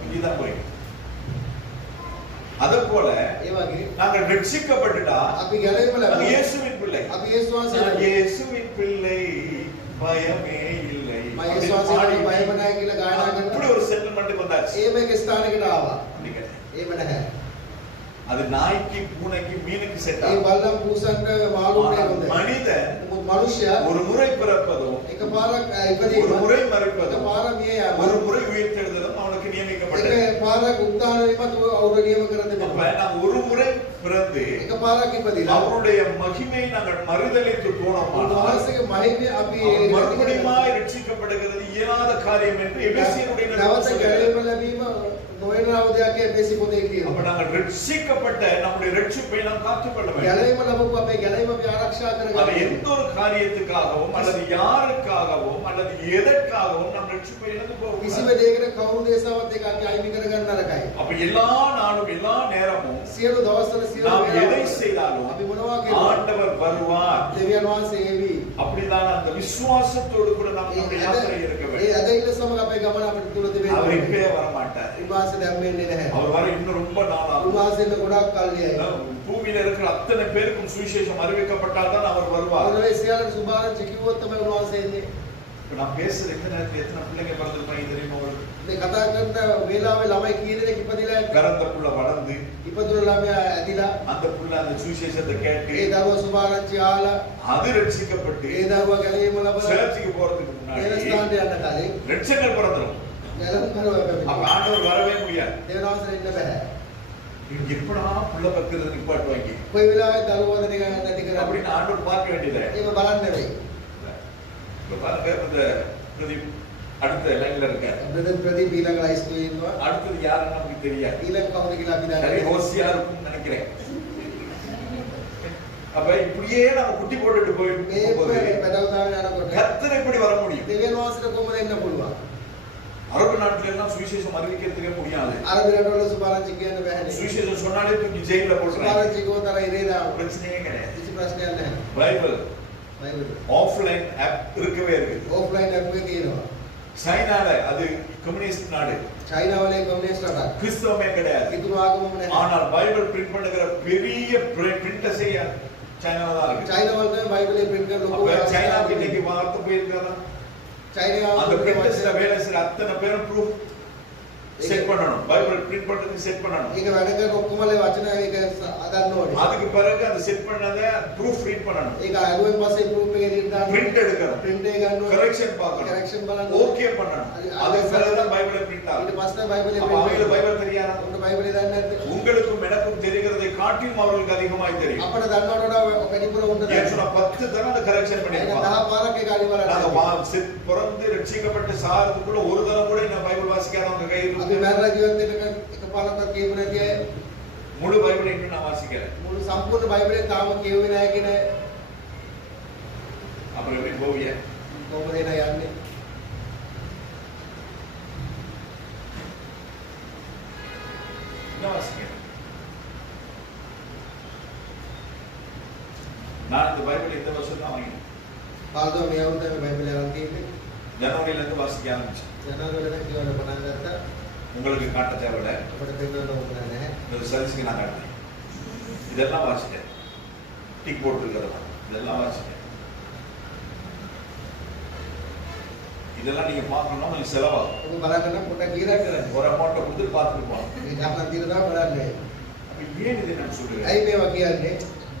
குஞ்சு தான் போய். அத போல ඒ වගේ நாங்கள் ரட்சிக்கப்பட்டுட்டா අපි ගැලවීම நாங்கள் ලැබුවා. இயேசுவின் பிள்ளை. අපි යේසුස් වහන්සේ நான் ලැබුවා. இயேசுவின் பிள்ளை பயமே இல்லை. මම යේසුස් වහන්සේට බයම නැහැ කියලා ගායනා அப்படி කරනවා. ஒரு செட்டில்மெண்ட்டுக்கு வந்தாச்சு. ඒමගේ ස්ථානයකට ආවා. அப்படி கிடையாது. ඒම නැහැ. அது நாய்க்கு பூனைக்கு மீனுக்கு செட் ඒ ஆகும். බල්ලන් පූසන්ට මාළුන්ට හොඳයි. மனிதன் නමුත් මිනිසයා ஒரு முறை பிறப்பதும் එකපාරක් ஒரு ඉපදීම முறை மறிப்பதும் එකපාර මිය යාම ஒரு முறை உயிர்த்தெழுதலும் அவனுக்கு நியமிக்கப்பட்டது. එකපාරක් උත්ථාන වීමත් අවුරු නියම කර அப்ப දෙනවා. நாம் ஒரு முறை பிறந்து එකපාරක් ඉපදිලා அவருடைய மகிமை நாங்கள் மறுதலித்து போனோமானால் උන්වහන්සේගේ මහිමය අපි அவர் மறுபடியும் ரட்சிக்கப்படுகிறது இயலாத காரியம் என்று எபேசியருடைய නැවත நிருபம் சொல்கிறது. ගැලවීම ලැබීම නොවන අවධියක් එපෙසි පොතේ அப்ப කියනවා. நாங்கள் ரட்சிக்கப்பட்ட நம்முடைய ரட்சிப்பை நாம் காத்துக்கொள்ள வேண்டும். ගැලවීම ලැබුව අපේ ගැලවීම අපි ආරක්ෂා அது කරගන්න. எந்த ஒரு காரியத்துக்காகவும் அல்லது யாருக்காகவும் அல்லது எதற்காகவும் நாம் ரட்சிப்பை இழந்து කිසිම போகக்கூடாது. දෙයකට කවුරු දේශාවත් එක අපි අයිති කරගන්න නරකයි. அப்ப எல்லா நாளும் எல்லா நேரமும் සියලු දවස්වල සියලු நாம் எதை වේලාවල செய்தாலும் අපි මොනවා කරුවත් ஆண்டவர் வருவார். දෙවියන් වහන්සේ එවි. அப்படிதான் அந்த விசுவாசத்தோடு கூட நாம் நம்முடைய யாத்திரை இருக்க ඒ வேண்டும். ඇදහිල්ල සමග අපේ ගමන අපිට තුල அவர் තිබෙනවා. இப்பயே வர மாட்டார். උන්වහන්සේ දැන් වෙන්නේ නැහැ. அவர் வர இன்னும் ரொம்ப நாள் ஆகும். උන්වහන්සේට ගොඩක් කල්යයි. பூமியில இருக்கிற அத்தனை பேருக்கும் சுவிசேஷம் அறிவிக்கப்பட்டால் தான் அவர் வருவார். ඔතන සියල්ලට සුභාරංචි කිව්වොත් තමයි උන්වහන්සේ එන්නේ. இப்ப நான் பேசுற இந்த நேரத்துல எத்தனை பிள்ளைங்க பிறந்திருப்பாங்க தெரியுமா? உங்களுக்கு මේ කතා කරන වේලාවේ ළමයි කී දෙනෙක් ඉපදිලා ඇද්ද? பிறந்த புள்ள வளர்ந்து ඉපදුන ළමයා ඇදිලා அந்த புள்ள அந்த சுவிசேஷத்தை கேட்டு ඒ දරුවා සුභාරංචි ආලා அது ரட்சிக்கப்பட்டு ඒ දරුවා ගැලවීම ලබලා சேர்ச்சுக்கு போறதுக்கு ඒ முன்னாடி ස්ථානට යන්න කලින් ரட்சங்கள் பிறந்துரும். ගැලවීම කරවා அப்ப බැහැ. ஆண்டவர் வரவே முடியாது. දේවනාසර ඉන්න බෑ. இவங்க எப்படா புள்ள பக்கிறது நிப்பாட்டுவாங்க කොයි වෙලාවෙ දරුවා දෙක නැති කරන්නේ. அப்படின்னு ஆண்டவர் பார்க்க வேண்டியது. ඒක බලන්න නෙවෙයි. இப்ப பாருங்க இந்த பிரதீப் அடுத்த லைன்ல இருக்காரு. බ්‍රදර් ප්‍රදීප් ඊළඟ ලයිස්තුවේ ඉන්නවා. அடுத்தது யாருன்னு நமக்கு தெரியாது. ඊළඟ කවුද කියලා අපි சரி දන්නේ නැහැ. ஹோசியா இருக்கும்னு நினைக்கிறேன். அப்ப இப்படியே நம்ம குட்டி போட்டுட்டு මේ போகும்போது පැටවතාවන යනකොට கர்த்தர் எப்படி வர முடியும்? දෙවියන් වහන්සේට කොහොමද එන්න පුළුවන්? அரபு நாட்டுல எல்லாம் சுவிசேஷம் அறிவிக்கிறதுக்கே முடியாது. අරබි රටවල සුභාරංචි කියන්න බෑනේ. சுவிசேஷம் சொன்னாலே தூக்கி ஜெயில போட்டுறாங்க. සුභාරංචි කෝතර ඉරේ දානවා. பிரச்சனையே கிடையாது. කිසි ප්‍රශ්නයක් නැහැ. பைபிள் බයිබල් ஆஃப்லைன் ஆப் இருக்கவே இருக்குது. ඕෆ්ලයින් ඇප් එකේ තියෙනවා. சைனால அது கம்யூனிஸ்ட் நாடு, චයිනාවල කමියුනිස්ට් රටක්. கிறிஸ்தவமே கிடையாது. කිතුණු ආගමම නැහැ. ஆனால் பைபிள் பிரிண்ட் பண்ணுகிற பெரிய பிரிண்டர்ஸே சைனால தான் இருக்கு. චයිනාවල තමයි බයිබලේ print කරන ලොකු அப்ப சைனாக்கு இன்னைக்கு வார்த்தை போயிருக்காரா? චයිනාව அந்த பிரிண்டர்ஸ்ல வேலை செய்யற அத்தனை பேரும் ப்ரூஃப் செட் பண்ணணும். பைபிள் பிரிண்ட் பண்றதுக்கு செட் பண்ணணும். ඒක වැඩ කරන ඔක්කොමල වචන ඒක අදන්න ඕනේ. அதுக்கு பிறகு அந்த செட் பண்ணதை ப்ரூஃப் ரீட் பண்ணணும். ඒක අරුවෙන් පස්සේ proof එකේ රීඩ් பிரிண்ட் எடுக்கணும், print එක ගන්නවා. கரெக்ஷன் பார்க்கணும், correction බලන්න. ஓகே பண்ணணும். அதுக்கு பிறகுதான் பைபிளை பிரிண்ட் ඊට ஆகும். පස්සේ බයිබලේ அப்ப அவங்களுக்கு பைபிள் தெரியாதா? උන්ට බයිබලේ දන්නේ නැද්ද? உங்களுக்கும் எனக்கும் தெரிகிறதை காட்டியும் அவர்களுக்கு அதிகமாய் தெரியும். අපිට දන්නවට වඩා වැඩිපුර උන්ට ஏன் දන්නවා. சொன்னா 10 தடவை அந்த கரெக்ஷன் ඒක பண்ணிருப்பாங்க. 10 පාරක් ඒක අනිවාර්යයෙන්. நாங்க பிறந்து ரட்சிக்கப்பட்டு சாகிறதுக்குள்ள ஒரு தடவை கூட இந்த பைபிள் வாசிக்காதவங்க கையில் අපි මරලා ජීවත් වෙන එක පාරක් කියපු නැති අය முழு பைபிளை இன்னும் நான் வாசிக்கல. මුළු සම්පූර්ණ බයිබලේ තාම කියුවේ නැහැ කියන අය அப்புறம் எப்படி போவிய? කොහොමද එන යන්නේ? என்ன வாசிக்க? நான் இந்த பைபிள் இந்த வருஷம் தான் வாங்கினேன். පාල්දෝ මේ අවුරුද්දේ මේ බයිබලේ අරන් තියෙන්නේ. ஜனவரியில இருந்து வாசிக்க ஆரம்பிச்சேன். ජනවාරි වල කියවල පටන් ගත්තා. உங்களுக்கு காட்ட தேவையில்ல. අපිට දෙන්නට ඕන නැහැ. இந்த சர்வீஸ்க்கு நான் காட்டுறேன். இதெல்லாம் வாசிட்டேன். டிக் போட்டு இருக்கிறதெல்லாம் இதெல்லாம் வாசிட்டேன். இதெல்லாம் நீங்க பார்க்கணும்னா கொஞ்சம் செலவாகும். ඔබ බලන්න පොඩ්ඩක් ක්ලියර් කරන්න. ஒரு அமௌண்ட்டை கொடுத்து பார்த்துட்டு போகணும். මේ ගාපන් తీරදා බලන්නේ. அப்ப ஏன் இதை நான் சொல்றேன்? ඇයි මේවා කියන්නේ?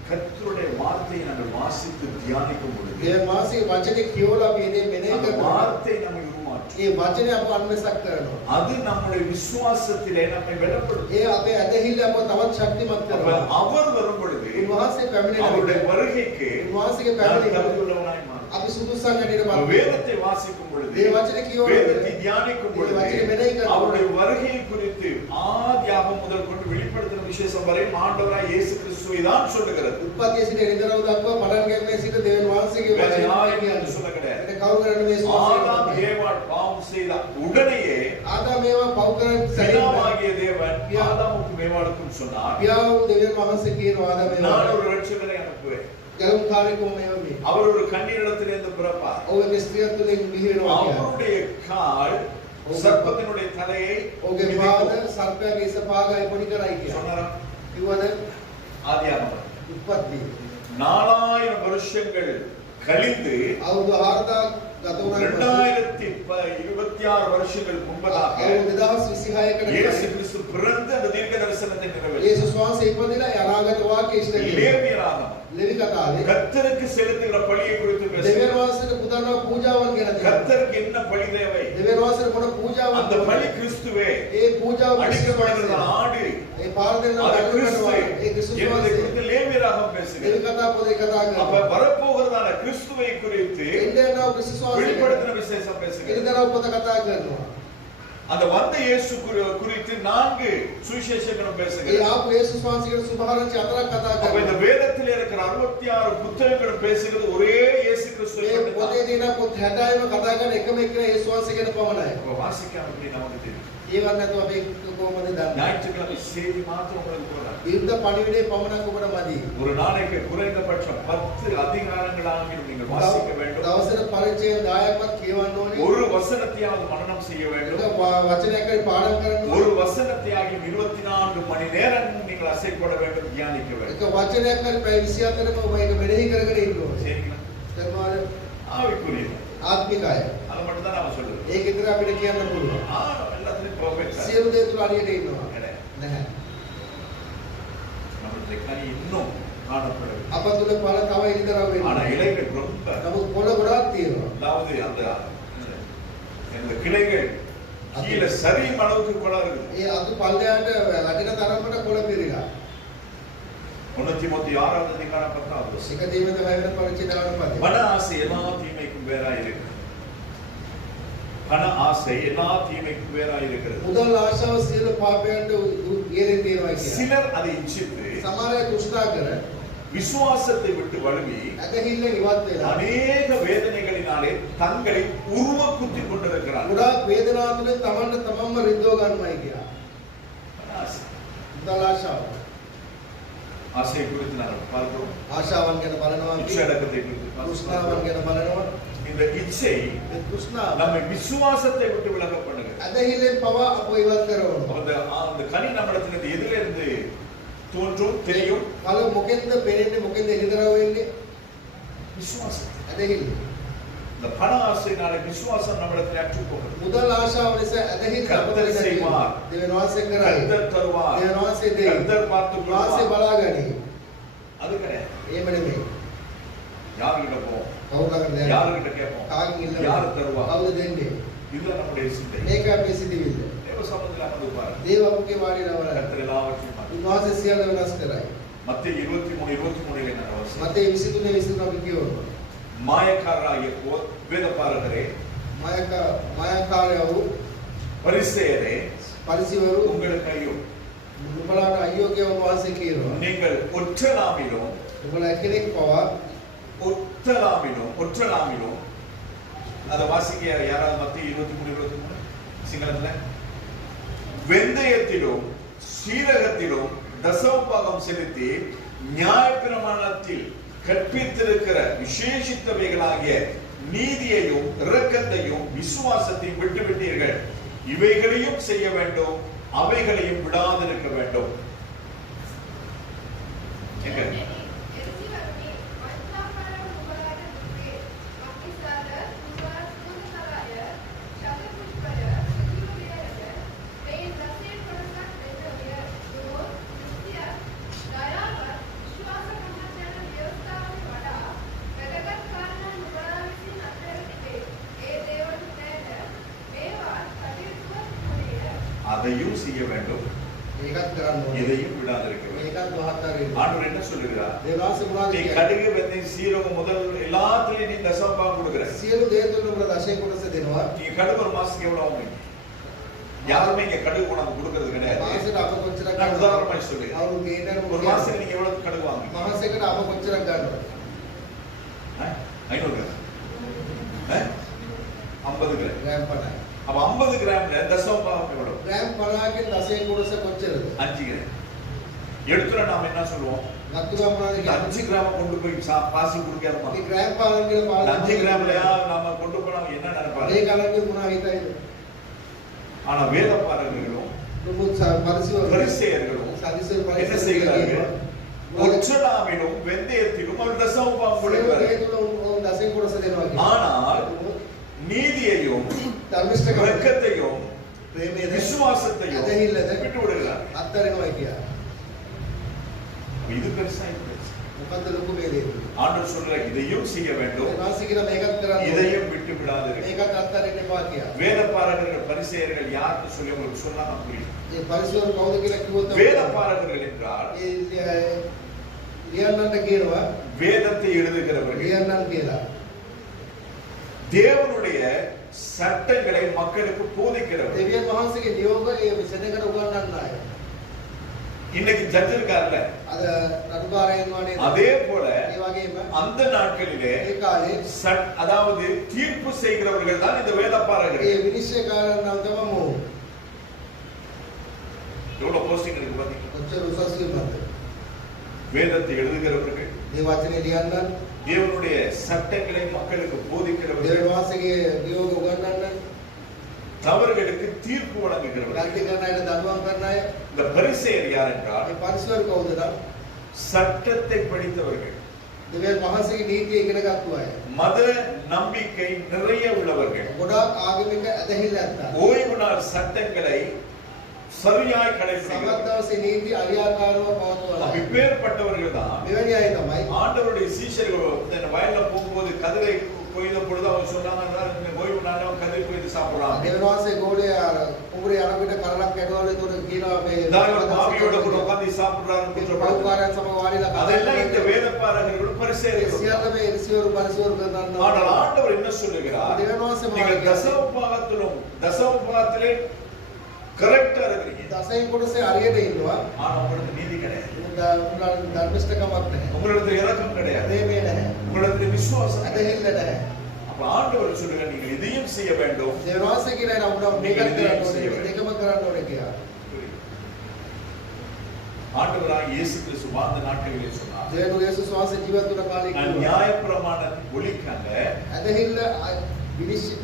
கர்த்தருடைய வார்த்தையை நாங்கள் வாசித்து தியானிக்கும் பொழுது ඒ මාසේ වචනේ කියවලා අපි ඉතින් මෙනෙහි அந்த කරනවා. வார்த்தை நம்மை உருமாற்றும். ඒ වචනේ අපව අන්වසක් කරනවා. அது நம்முடைய விசுவாசத்திலே நம்மை வெளிப்படுத்தும். ඒ අපේ ඇදහිල්ල අපව තවත් ශක්තිමත් அப்ப කරනවා. அவர் வரும் பொழுது උන්වහන්සේ පැමිණෙන அவருடைய විට வருகைக்கு උන්වහන්සේගේ நான் පැමිණීම தகுதியுள்ளவனாய் மாறுவேன். අපි සුදුසුසන් හැටියට அப்ப බලමු. வேதத்தை வாசிக்கும் பொழுது ඒ වචනේ කියවන வேதத்தை தியானிக்கும் பொழுது වචනේ මෙනෙහි කරනවා. அவருடைய வருகையை குறித்து ஆதியாகமம் முதல் கொண்டு வெளிப்படுத்தின விசேஷம் வரை ஆண்டவராய் இயேசு கிறிஸ்துவை தான் சொல்லுகிறது. උත්පත්තියේ සිට එළිදරව් දක්වා පටන් ගැනීමේ සිට දෙවියන් වහන්සේගේ வேற වචනේ யாரையும் කියන්නේ. என்று சொல்ல கிடையாது. ඒක කවුරු කරන්නේ මේ ஆதாம் ස්වාමීන් ஏவாள் பாவம் செய்த உடனேயே ආදාම මේවා පව් කරන් සැරින් பிதாவாகிய தேவன் ஆதாமுக்கும் ஏவாளுக்கும் சொன்னார், පියාව දෙවියන් වහන්සේ කියනවා ආදාම நான் මේවා ஒரு ரட்சகரை அனுப்புவேன். ගැලුම් කාර්යකම මේවා මේ. அவர் ஒரு கண்ணீரிடத்திலிருந்து பிறப்பார். ඔහුගේ ස්ත්‍රියක් තුළින් බිහි වෙනවා කියන්නේ. அவருடைய கால் சர்ப்பத்தினுடைய தலையை ඔහුගේ පාද සර්පයාගේ ඉස පාගයි පොඩි කරයි කියන්නේ. சொன்னாரா? කිව්වද? ஆதியாகமம் උත්පත්ති 4000 வருஷங்கள் கழிந்து අවුරුදු 4000 ගත වුණාට 2026 வருஷங்கள் முன்பதாக අවුරුදු 2026කට இயேசு கிறிஸ்து பிறந்து அந்த தீர்க்க தரிசனத்தை நிறைவேற்றினார். යේසුස් වහන්සේ ඉපදිලා අනාගත වාක්‍ය ඉෂ්ට කළේ. லேவியராகமம் ලෙවි කතාවේ கர்த்தருக்கு செலுத்துகிற பலியை குறித்து දෙවියන් பேசுகிறது. වහන්සේට පුදනවා පූජාවන් ගැන තියෙනවා. கர்த்தருக்கு என்ன பலி தேவை? දෙවියන් වහන්සේට මොන පූජාවක් அந்த பலி கிறிஸ்துவே. ඒ පූජාව அடிக்கப்படுகிற ஆடு ඒ පාර දෙන්න அது දඬු கிறிஸ்து කරනවා. ඒ ක්‍රිස්තුස් என்பதை වහන්සේ குறித்து லேவியராகமம் දෙවි பேசுகிறது. කතා පොතේ කතා அப்ப කරනවා. வரப்போகிறதான கிறிஸ்துவை குறித்து එන්දේනවා ක්‍රිස්තුස් වහන්සේ வெளிப்படுத்தின விசேஷம் பேசுகிறது. ඉරිදරව් පොත කතා කරනවා. அந்த வந்த இயேசு குறித்து 4 சுவிசேஷங்களும் ඒ பேசுகிறது. ආපු යේසුස් වහන්සේගේ සුභාරංචි හතරක් කතා அப்ப இந்த කරනවා. வேதத்தில் இருக்கிற 66 புத்தகங்களும் பேசுகிறது ஒரே இயேசு கிறிஸ்துவை මේ பற்றி පොතේ தான். තියෙන පොත් 60ම කතා කරන එකම එක යේසුස් වහන්සේ ගැන පමණයි. அப்ப வாசிக்காம எப்படி நமக்கு தெரியும்? ඒවත් නැතුව අපි කොහොමද දන්නේ? ஞாயிற்றுக்கிழமை செய்தி மாத்திரம் உங்களுக்கு போதாது. විරුද්ධ පණිවිඩේ පමණක් ඔබට මදි. ஒரு நாளைக்கு குறைந்தபட்சம் 10 அதிகாரங்களாகிலும் நீங்கள் வாசிக்க வேண்டும். දවසට පරිච්ඡේද 10ක්වත් කියවන්න ඕනේ. ஒரு வசனத்தையாவது மனனம் செய்ய வேண்டும். එක වචනයක් හරි පාඩම් කරන්න ஒரு ඕනේ. வசனத்தையாகிலும் 24 மணி நேரம் நீங்கள் அசைப்பட வேண்டும், தியானிக்க வேண்டும். එක වචනයක් හරි පැය 24ක ඔබ ඒක මෙනෙහි කරගෙන ඉන්න ඕනේ. சரிங்களா? කරනවාද? ஆவிக்குரியது. ආත්මිකය. அதை மட்டும் தான் நாம சொல்லுவோம். ඒක විතර අපිට කියන්න පුළුවන්. எல்லாத்துலயும் பெர்ஃபெக்ட்டா සියලු දේ තුල හරියට ඉන්නවා. கிடையாது. නැහැ. நம்மளுடைய கனி இன்னும் காணப்படுது. අප තුල පළ තව ඉදිරියව ஆனா වෙනවා. இலைகள் ரொம்ப, නමුත් පොළ ගොඩාක් තියෙනවා. அதாவது அந்த கிளைகள் கீழே சரியும் அளவுக்கு குளம் இருக்குது. ඒ අතු පල්ලයට වැටෙන තරමට කොළ පිරීලා. 136வது அதிகாரம் 10வது வசனம். එක දීමද වැවෙන පරිච්ඡේදවල පදේ. பண ஆசை எல்லா தீமைக்கும் வேறாய் இருக்கு. பண ஆசை எல்லா தீமைக்கும் வேறாய் இருக்கிறது. මුදල් ආශාව සියලු පාපයන්ට ඉහළින් තියෙනවා කියන්නේ. சிலர் அதை இச்சித்து සමහර අය තෘෂ්ණා කර விசுவாசத்தை விட்டு வழுவி ඇදහිල්ලෙන් ඉවත් වෙලා அநேக வேதனைகளினாலே தங்களை உருவ குத்திக் கொண்டிருக்கிறார்கள். ගොඩාක් වේදනාව තුළින් තමන්ට තමන්ම රිද්දව ගන්නමයි කියලා. பண ஆசை. මුදල් ආශාව. ஆசையை குறித்து நாங்கள் பார்க்கிறோம். ආශාවන් ගැන බලනවා අපි. இச்சடக்கத்தை குறித்து තෘෂ්ණාවන් பார்க்கிறோம். ගැන බලනවා. இந்த இச்சை ඒ තෘෂ්ණාව நம்மை விசுவாசத்தை விட்டு விலக பண்ணுகிறது. ඇදහිල්ලෙන් පවා අපව ඉවත් කරනවා. அந்த கனி நம்மிடத்திலிருந்து எதிலிருந்து தோன்றும் தெரியும்? පළ මොකෙන්ද පෙනෙන්නේ මොකෙන්ද එළිදරව් වෙන්නේ? விசுவாசம். ඇදහිල්ල. இந்த பண ஆசையினால விசுவாசம் நம்மிடத்தில் அற்று போகிறது. මුදල් ආශාව නිසා ඇදහිල්ල கர்த்தர் செய்வார். දෙවියන් වහන්සේ කරයි. கர்த்தர் தருவார். දෙවියන් වහන්සේ දෙයි. கர்த்தர் பார்த்துக் වහන්සේ கொள்வார். බලාගනි. அது கிடையாது. එහෙම නෙමෙයි. யார்கிட்ட போவோம்? කවුරු ළඟද යන්නේ? யாருகிட்ட கேட்போம்? කාගෙන් ඉල්ලනවා? யார் தருவா? කවුද දෙන්නේ? இதுதான் நம்முடைய சிந்தை. මේක අපේ සිටිවිල්ල. தேவ சமூகத்தில் அமர்ந்து பாருங்க. දේව අපගේ වාඩිලා වරයි. கர்த்தர் எல்லாவற்றையும் மாற்றும். උන්වහන්සේ සියල්ල වෙනස් කරයි. மத்திய 23:23 என்ன அவசியம்? මතේ 23 අපි කියවනවා. மாயக்காரராகிய வேதபாரகரே, මායකාරයෝ பரிசேயரே, පරිසිවරු உங்களுக்கு ஐயோ. නුඹලාට අයියෝ කියලා උන්වහන්සේ කියනවා. நீங்கள் ஒற்றலாமிலும் නුඹලා කෙනෙක් පවා ஒற்றலாமிலும் அதை வாசிக்க யாராவது மத்திய 23:23 சிங்களத்துல வெந்தயத்திலும் சீரகத்திலும் தசமபாகம் செலுத்தி நியாயப்பிரமாணத்தில் கற்பித்திருக்கிற விசேஷித்தவைகளாகிய நீதியையும் இரக்கத்தையும் விசுவாசத்தையும் விட்டுவிட்டீர்கள். இவைகளையும் செய்ய வேண்டும், அவைகளையும் விடாதிருக்க வேண்டும். அதையும் செய்ய வேண்டும், ඒකත් කරන්න ඕනේ. இதையும் விடாதிருக்க வேண்டும். ඒකත් මහත්කාරයි. ஆண்டவர் என்ன சொல்லுகிறார்? දේවාස මොනවද நீ කියන්නේ? கடுகு வெந்தயம் சீரகம் முதல் எல்லாத்துலயும் நீ தசமபாகம் கொடுக்குற. සියලු දේ තුළ නුඹලා දශය කොටස දෙනවා. நீங்க கடுகு ஒரு மாசத்துக்கு எவ்வளவு ஆகும்? யாருமே இங்க கடுகு கொண்டாந்து கொடுக்கிறது கிடையாது. මාසෙට අප කොච්චරක් நான் உதாரணமா சொல்லுங்க. අවුරුදු ගේනර ஒரு மாசத்துக்கு நீங்க எவ்வளவு கடுகு வாங்குவீங்க? මාසෙකට අප කොච්චරක් ගන්නවද? 500 கிராம். 50 கிராம். ග්‍රෑම් 50. அப்ப 50 கிராம்ல தசமபாகம் எவ்வளவு? ග්‍රෑම් 50කින් දශය කොටස කොච්චරද? 5 கிராம். எடுத்துற நாம என்ன சொல்லுவோம்? නත්තුගා මොනවද இந்த කියන්නේ? 5 கிராம் கொண்டு போய் பாசி குடிக்காதமா? මේ ග්‍රෑම් 50 කියලා 5 கிராம்லயா நாம கொண்டு போனா என்ன நினைப்பாரு? මේ කලන්නේ මොනවා හිතයිද? ஆனா வேத பாரகர்களும் නුඹ පරිසිවරු பரிசேயர்களும் සදිසර என்ன පරිසර செய்கிறார்கள்? ஒற்றலாமிலும் வெந்தயத்திலும் அவர் தசமபாகம் கொடுக்கிறார்கள். ඒ තුළ දශය කොටස දෙනවා කියන්නේ. ஆனால் நீதியையும் ධර්මිෂ්ඨකම இரக்கத்தையும் ප්‍රේමයද விசுவாசத்தையும் ඇදහිල්ලද விட்டு விடுகிறார். අත්තරනවා කියා. இது பெருசா இது பெருசா. මොකද්ද ලොකු වේදේ? ஆண்டவர் சொல்ற இதையும் செய்ய வேண்டும், වාසිකන මේකත් කරන්න ඕනේ. இதையும் விட்டு விடாதீர்கள். මේකත් අත්තරෙන්න එපා කියා. வேத பாரகர்கள் பரிசேயர்கள் யாருக்கு சொல்லி உங்களுக்கு சொன்னா நான் புரியும். මේ පරිසවරු කවුද කියලා කිව්වොත් வேத பாரகர்கள் என்றால் ඒ ලියන්නන්ට කියනවා வேதத்தை எழுதுகிறவர்கள், ලියන්නන් කියලා. தேவனுடைய சட்டங்களை மக்களுக்கு போதிக்கிறவர்கள். දෙවියන් වහන්සේගේ නියෝග ඒ සෙනඟට උගන්වන්න අය. இன்னைக்கு ஜட்ஜ் இருக்கார்ல, අද රටුකාරයන් වනේ அதே போல ඒ වගේම அந்த நாட்களிலே ඒ කාලේ அதாவது தீர்ப்பு செய்கிறவர்கள் தான் இந்த வேத ඒ பாரகர்கள். විනිශ්චයකාරයන් නම් තමයි මොහු. எவ்வளவு போஸ்டிங் இருக்கு பாத்தீங்க? කොච්චර උසස් වීමක්ද? வேதத்தை எழுதுகிறவர்கள், මේ වචනේ ලියන්නන්, தேவனுடைய சட்டங்களை மக்களுக்கு போதிக்கிறவர்கள், දෙවියන් වහන්සේගේ නියෝග උගන්වන්න, தவறுகளுக்கு தீர்ப்பு வழங்குகிறவர்கள். ගල්ටි කරන අයට දඬුවම් කරන අය. இந்த பரிசேயர் யார் என்றால் මේ පරිසවරු කවුද නම්? சட்டத்தை படித்தவர்கள், දෙවියන් වහන්සේගේ නීතිය ඉගෙනගත්තු අය. மத நம்பிக்கை நிறைய உள்ளவர்கள், ගොඩාක් ආගමික ඇදහිල්ල ඇත්තා. ஓய்வு நாள் சட்டங்களை சரியாய் கடைபிடிக்கிறார்கள். සමත් දවසේ නීති අරියාකාරව පවත්වන අය. இப்பேற்பட்டவர்கள் தான் මෙවැනි අය තමයි ஆண்டவருடைய சீஷர்கள் இந்த வயல்ல போகும்போது கதிரை கொய்த பொழுது அவங்க சொன்னாங்க, ஓய்வு நாளும் கதிரை கொய்து சாப்பிடலாம். දෙවියන් වහන්සේ ගෝලයේ කුඹුරේ යන විට කරලක් කැඩවල ඒතකොට කියනවා මේ மாவியோட கூட உட்கார்ந்து சாப்பிடுறாங்க குற்றப்படுத்துறாங்க. පෞකාරයන් සමග වාඩිලා அதெல்லாம் இந்த வேதபாரகர்களும் பரிசேயர்களும். සියල්ල මේ ඍෂිවරු පරිසවරු කරනවා. ஆனால் ஆண்டவர் என்ன சொல்லுகிறார்? දෙවියන් වහන්සේ நீங்கள் தசமபாகத்திலே கரெக்டா இருக்கிறீங்க, දසයෙන් කොටසේ හරියට ඉන්නවා. ஆனா உங்களுக்கு நீதி கிடையாது, උන්වහන්සේ ධර්මිෂ්ඨකමක් නැහැ. உங்களுக்கு இரக்கம் கிடையாது, ප්‍රේමය නැහැ. உங்களுக்கு விசுவாசம் கிடையாது. ඇදහිල්ල නැහැ. அப்ப ஆண்டவர் சொல்லுங்க, நீங்கள் இதையும் செய்ய வேண்டும். දෙවියන් වහන්සේ කියන අය නම් මේකත් කරන්න ඕනේ, දෙකම කරන්න ඕනේ කියලා. ஆண்டவராகிய இயேசு கிறிஸ்து வாழ்ந்த நாட்களிலே சொன்னார், දෙවියන් යේසුස් වහන්සේ ජීවත් වුණ කාලේ நான் කිව්වා நியாயப்பிரமாணத்தை ஒழிக்கல்ல, ඇදහිල්ල විනිශ්චය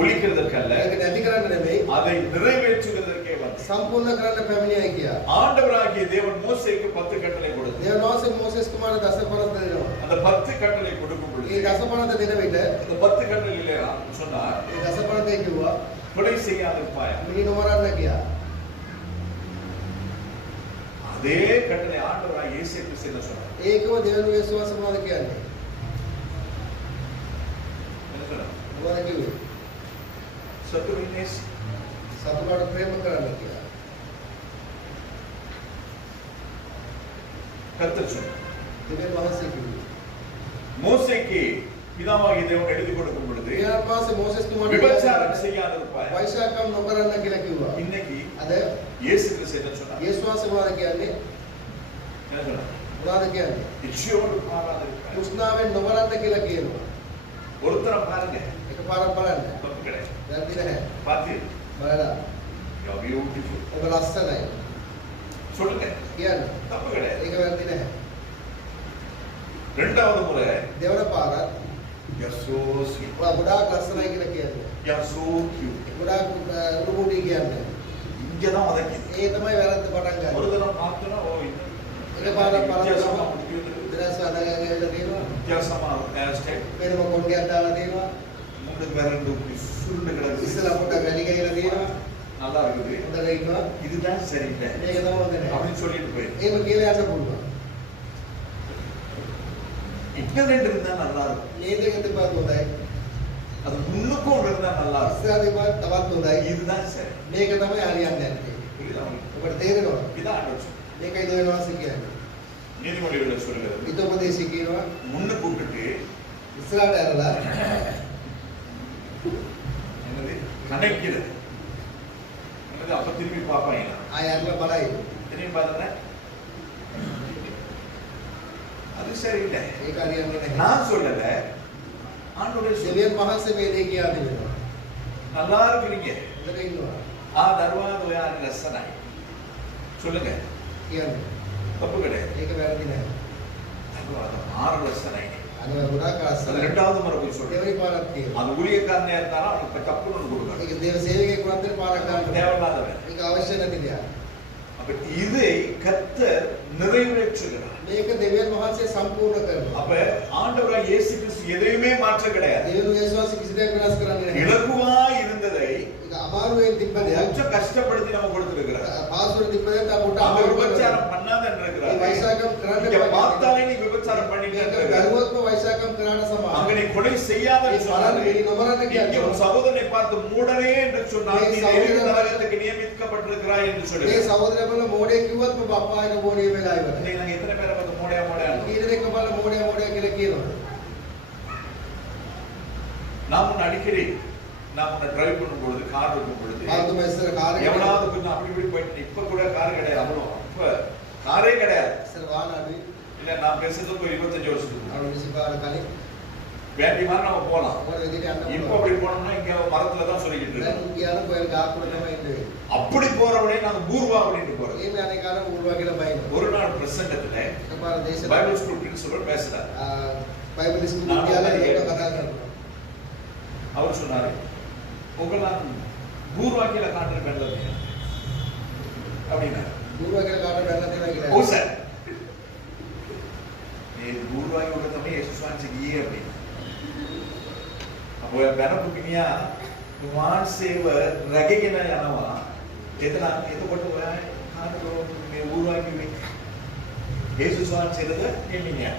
ஒழிக்கிறதற்கல்ல, ඒක නැති කරන්න නෙමෙයි அதை நிறைவேற்றுவதற்கே வந்தேன். සම්පූර්ණ කරන්න පැමිණියයි කියලා. ஆண்டவராகிய தேவன் மோசேக்கு 10 கட்டளை கொடுத்தார். දෙවියන් වහන්සේ මෝසෙස් කුමාර දසපනත දෙනවා. அந்த 10 கட்டளை கொடுக்கும் பொழுது ඒ දසපනත දෙන විට அந்த 10 கட்டளையிலே சொன்னார், ඒ දසපනතේ කිව්වා கொலை செய்யாதிருப்பாய். මිනි නොමරන්න කියලා. அதே கட்டளை ஆண்டவராகிய இயேசு கிறிஸ்து என்ன சொன்னார்? ඒකම දෙවියන් යේසුස් වහන්සේ මොනවද කියන්නේ? මොනවද කිව්වේ? සතුරු ඉන්නේ සතුරාට ප්‍රේම කරන්න කියලා. கர்த்தர் சொன்னார். දෙවියන් වහන්සේ කිව්වේ. மோசேக்கு பிதாவாகிய தேவன் எழுதி கொடுக்கும் பொழுது ඊට පස්සේ මොසෙස් තුමාට விபச்சாரம் செய்யாதிருப்பாய். වෛශාකම් නොකරන්න කියලා කිව්වා. இன்னைக்கு අද இயேசு கிறிஸ்து என்ன சொன்னார்? යේසුස් වහන්සේ මොනවද කියන්නේ? என்ன சொன்னார்? මොනවද කියන්නේ? இச்சையோடு பாராதிருப்பாய். තෘෂ්ණාවෙන් නොකරන්න කියලා කියනවා. ஒருத்தரம் பாருங்க. එකපාරක් බලන්න. தப்பு கிடையாது. වැරදි නැහැ. பாத்தீங்க? බලලා You are beautiful. ඔබ ලස්සනයි. சொல்லுங்க. කියන්න. தப்பு கிடையாது. ඒක වැරදි නැහැ. இரண்டாவது முறை දෙවන පාරක් you are so sweet. ඔයා ගොඩාක් ලස්සනයි කියලා කියන්නේ. You are so cute. ගොඩාක් උරුමුඩි කියන්නේ. இங்கதான் உதைக்குது. ඒ තමයි වැරද්ද පටන් ஒரு ගන්න. தடவை பார்த்தோன்னா ஓ එකපාරක් வித்தியாசமா බලනවා. முடியுது. දරස් අදගෙන තියෙනවා. வித்தியாசமா ஹேர் ஸ்டைல். වෙනම කොණ්ඩයක් දාලා තියෙනවා. முன்னுக்கு வேற ரெண்டு சுருண்டு கிடக்கு. ඉස්සලා පොඩ්ඩක් වැඩි ගහලා තියෙනවා. நல்லா இருக்குது. හොඳට ඉන්නවා. இதுதான் சரியில்லை මේක තමයි හොඳ නැහැ. அப்படின்னு சொல்லிட்டு போயிரு. එහෙම කියලා යන්න පුළුවන්. இக்கரெண்டு இருந்தா நல்லா இருக்கும். මේ දෙක තිබ්බත් හොඳයි. அது முன்னுக்கும் ஒன்று இருந்தா நல்லா இருக்கும். ඉස්සරහ තිබ්බත් තවත් හොඳයි. இதுதான் சரி. මේක තමයි හරියන්නේ නැත්තේ. புரியுதா உங்களுக்கு? ඔබට තේරෙනවද? இதான் ஆண்டவர் சொல்றார். මේකයි දෙවියන් වහන්සේ කියන්නේ. நீதிமொழிகளை சொல்லுகிறது. හිතෝපදේශය කියනවා முன்னு கூப்பிட்டு ඉස්සරහට ඇරලා என்னது கணக்கிறது. என்னது அப்ப திரும்பி பார்ப்பாங்க. ආය ඇරලා බලයි. திரும்பி பார்த்தா அது சரியில்லை. ඒක හරියන්නේ නැහැ. நான் சொல்லல. ஆண்டவரே சொல்றார். දෙවියන් වහන්සේ මේ දේ කියලා දෙනවා. நல்லா இருக்கிறீங்க. හොඳට ඉන්නවා. ஆ தர்வாது யார் ரசனை. சொல்லுங்க. කියන්නේ. தப்பு கிடையாது. ඒක වැරදි නැහැ. தர்வாது ஆறு ரசனை. අද ගොඩාක් அது ලස්සනයි. ரெண்டாவது முறை போய் சொல்றேன். දෙවෙනි පාරක් කියනවා. அது ஊழியக்காரனே இருந்தாலும் அவனுக்கு தப்புன்னு ஒன்று கொடுக்கணும். ඒක දේව සේවකයෙක් වුණත් පාරක් ගන්න. தேவையில்லாதவன். ඒක අවශ්‍ය නැති දෙයක්. அப்ப இதை கர்த்தர் நிறைவேற்றுகிறார். මේක දෙවියන් වහන්සේ සම්පූර්ණ කරනවා. அப்ப ஆண்டவராய் இயேசு கிறிஸ்து எதையுமே மாற்ற கிடையாது. දෙවියන් වහන්සේ කිසි දෙයක් වෙනස් කරන්නේ නැහැ. இலகுவா இருந்ததை ඒක අමාරුවෙන් තිබ්බ දෙයක්. கொஞ்சம் கஷ்டப்படுத்தி நம்ம கொடுத்திருக்கிறார். පාස්වර්ඩ් තිබ්බ දෙයක් අපුට அவன் අමාරු விபச்சாரம் කරනවා. பண்ணாதன்னு මේ இருக்கிறார். වෛශාකම් කරන්න இங்க பார்த்தாலே நீ விபச்சாரம் பண்ணிட்டு මේක இருக்கிற. බැලුවොත්ම වෛශාකම් කරන්න அங்க සමානයි. நீ கொலை செய்யாதன்னு ඒ சொன்னாரு. බලන්න පිළි නොමරන්න இங்கே කියන්නේ. உன் சகோதரனை பார்த்து மூடனே என்று சொன்னார். මේ நீ சகோதரன் நரகத்துக்கு நியமிக்கப்பட்டிருக்கிறாய் என்று මේ சொல்லி. සහෝදරයවල මෝඩය කිව්වත් ඔබ අපායට මෝඩය වෙලා ඉවරයි. இன்னைக்கு நாங்க எத்தனை பேரை பார்த்து மூடையா மூடையா කීන දෙක බල මෝඩය මෝඩය කියලා කියනවා. நான் முன்ன அடிக்கடி நான் முன்ன டிரைவ் பண்ணும் பொழுது கார் இருக்கும் பொழுது පාතුම ඉස්සර කාර් එක எவனாவது கொஞ்சம் அப்படி இப்படி போயிட்டு இப்ப கூட கார் கிடையாது. அவ்வளவு இப்ப காரே கிடையாது. ඉස්සර වාහන අඩුයි. இல்ல நான் பேசுறதுக்கு ஒரு 25 வருஷத்துக்கு අර 25 කලින් வேண்டி மாதிரி நம்ம போலாம். මොකද විදිහට යන්න இப்ப පුළුවන්. அப்படி போனோம்னா இங்க மரத்துல தான் சொல்லிக்கிட்டு දැන් இருக்கோம். කියන කොහෙල් ගාකුල තමයි ඉන්නේ. அப்படி போறவனே நாங்க பூர்வா அப்படின்னு போறோம். එහෙම අනේ කාරණා උරුවා කියලා බයිනවා. ஒரு நாள் பிரசங்கத்துல එකපාර දේශනා பைபிள் ஸ்கூல் பிரின்சிபல் பேசுறாரு. බයිබල් ඉස්කෝලේ நான் කියලා வந்து ඒක කතා කරනවා. அவர் சொன்னாரு உங்களாம் பூர்வாக்கில காட்டுற பெண்கள் அப்படின்னா උරුවා කියලා කාට බැලලා තියෙනවා කියලා. ஓ சார் நீ பூர்வாயோட තමයි යේසුස් ගියේ அப்படின்னு. අප ඔය බැනපු මිනිහා වහන්සේව රැකගෙන යනවා. එතකොට ඔයා කාටද මේ பூர்வா කිව්වේ? යේසුස් වහන්සේද මේ මිනිහා.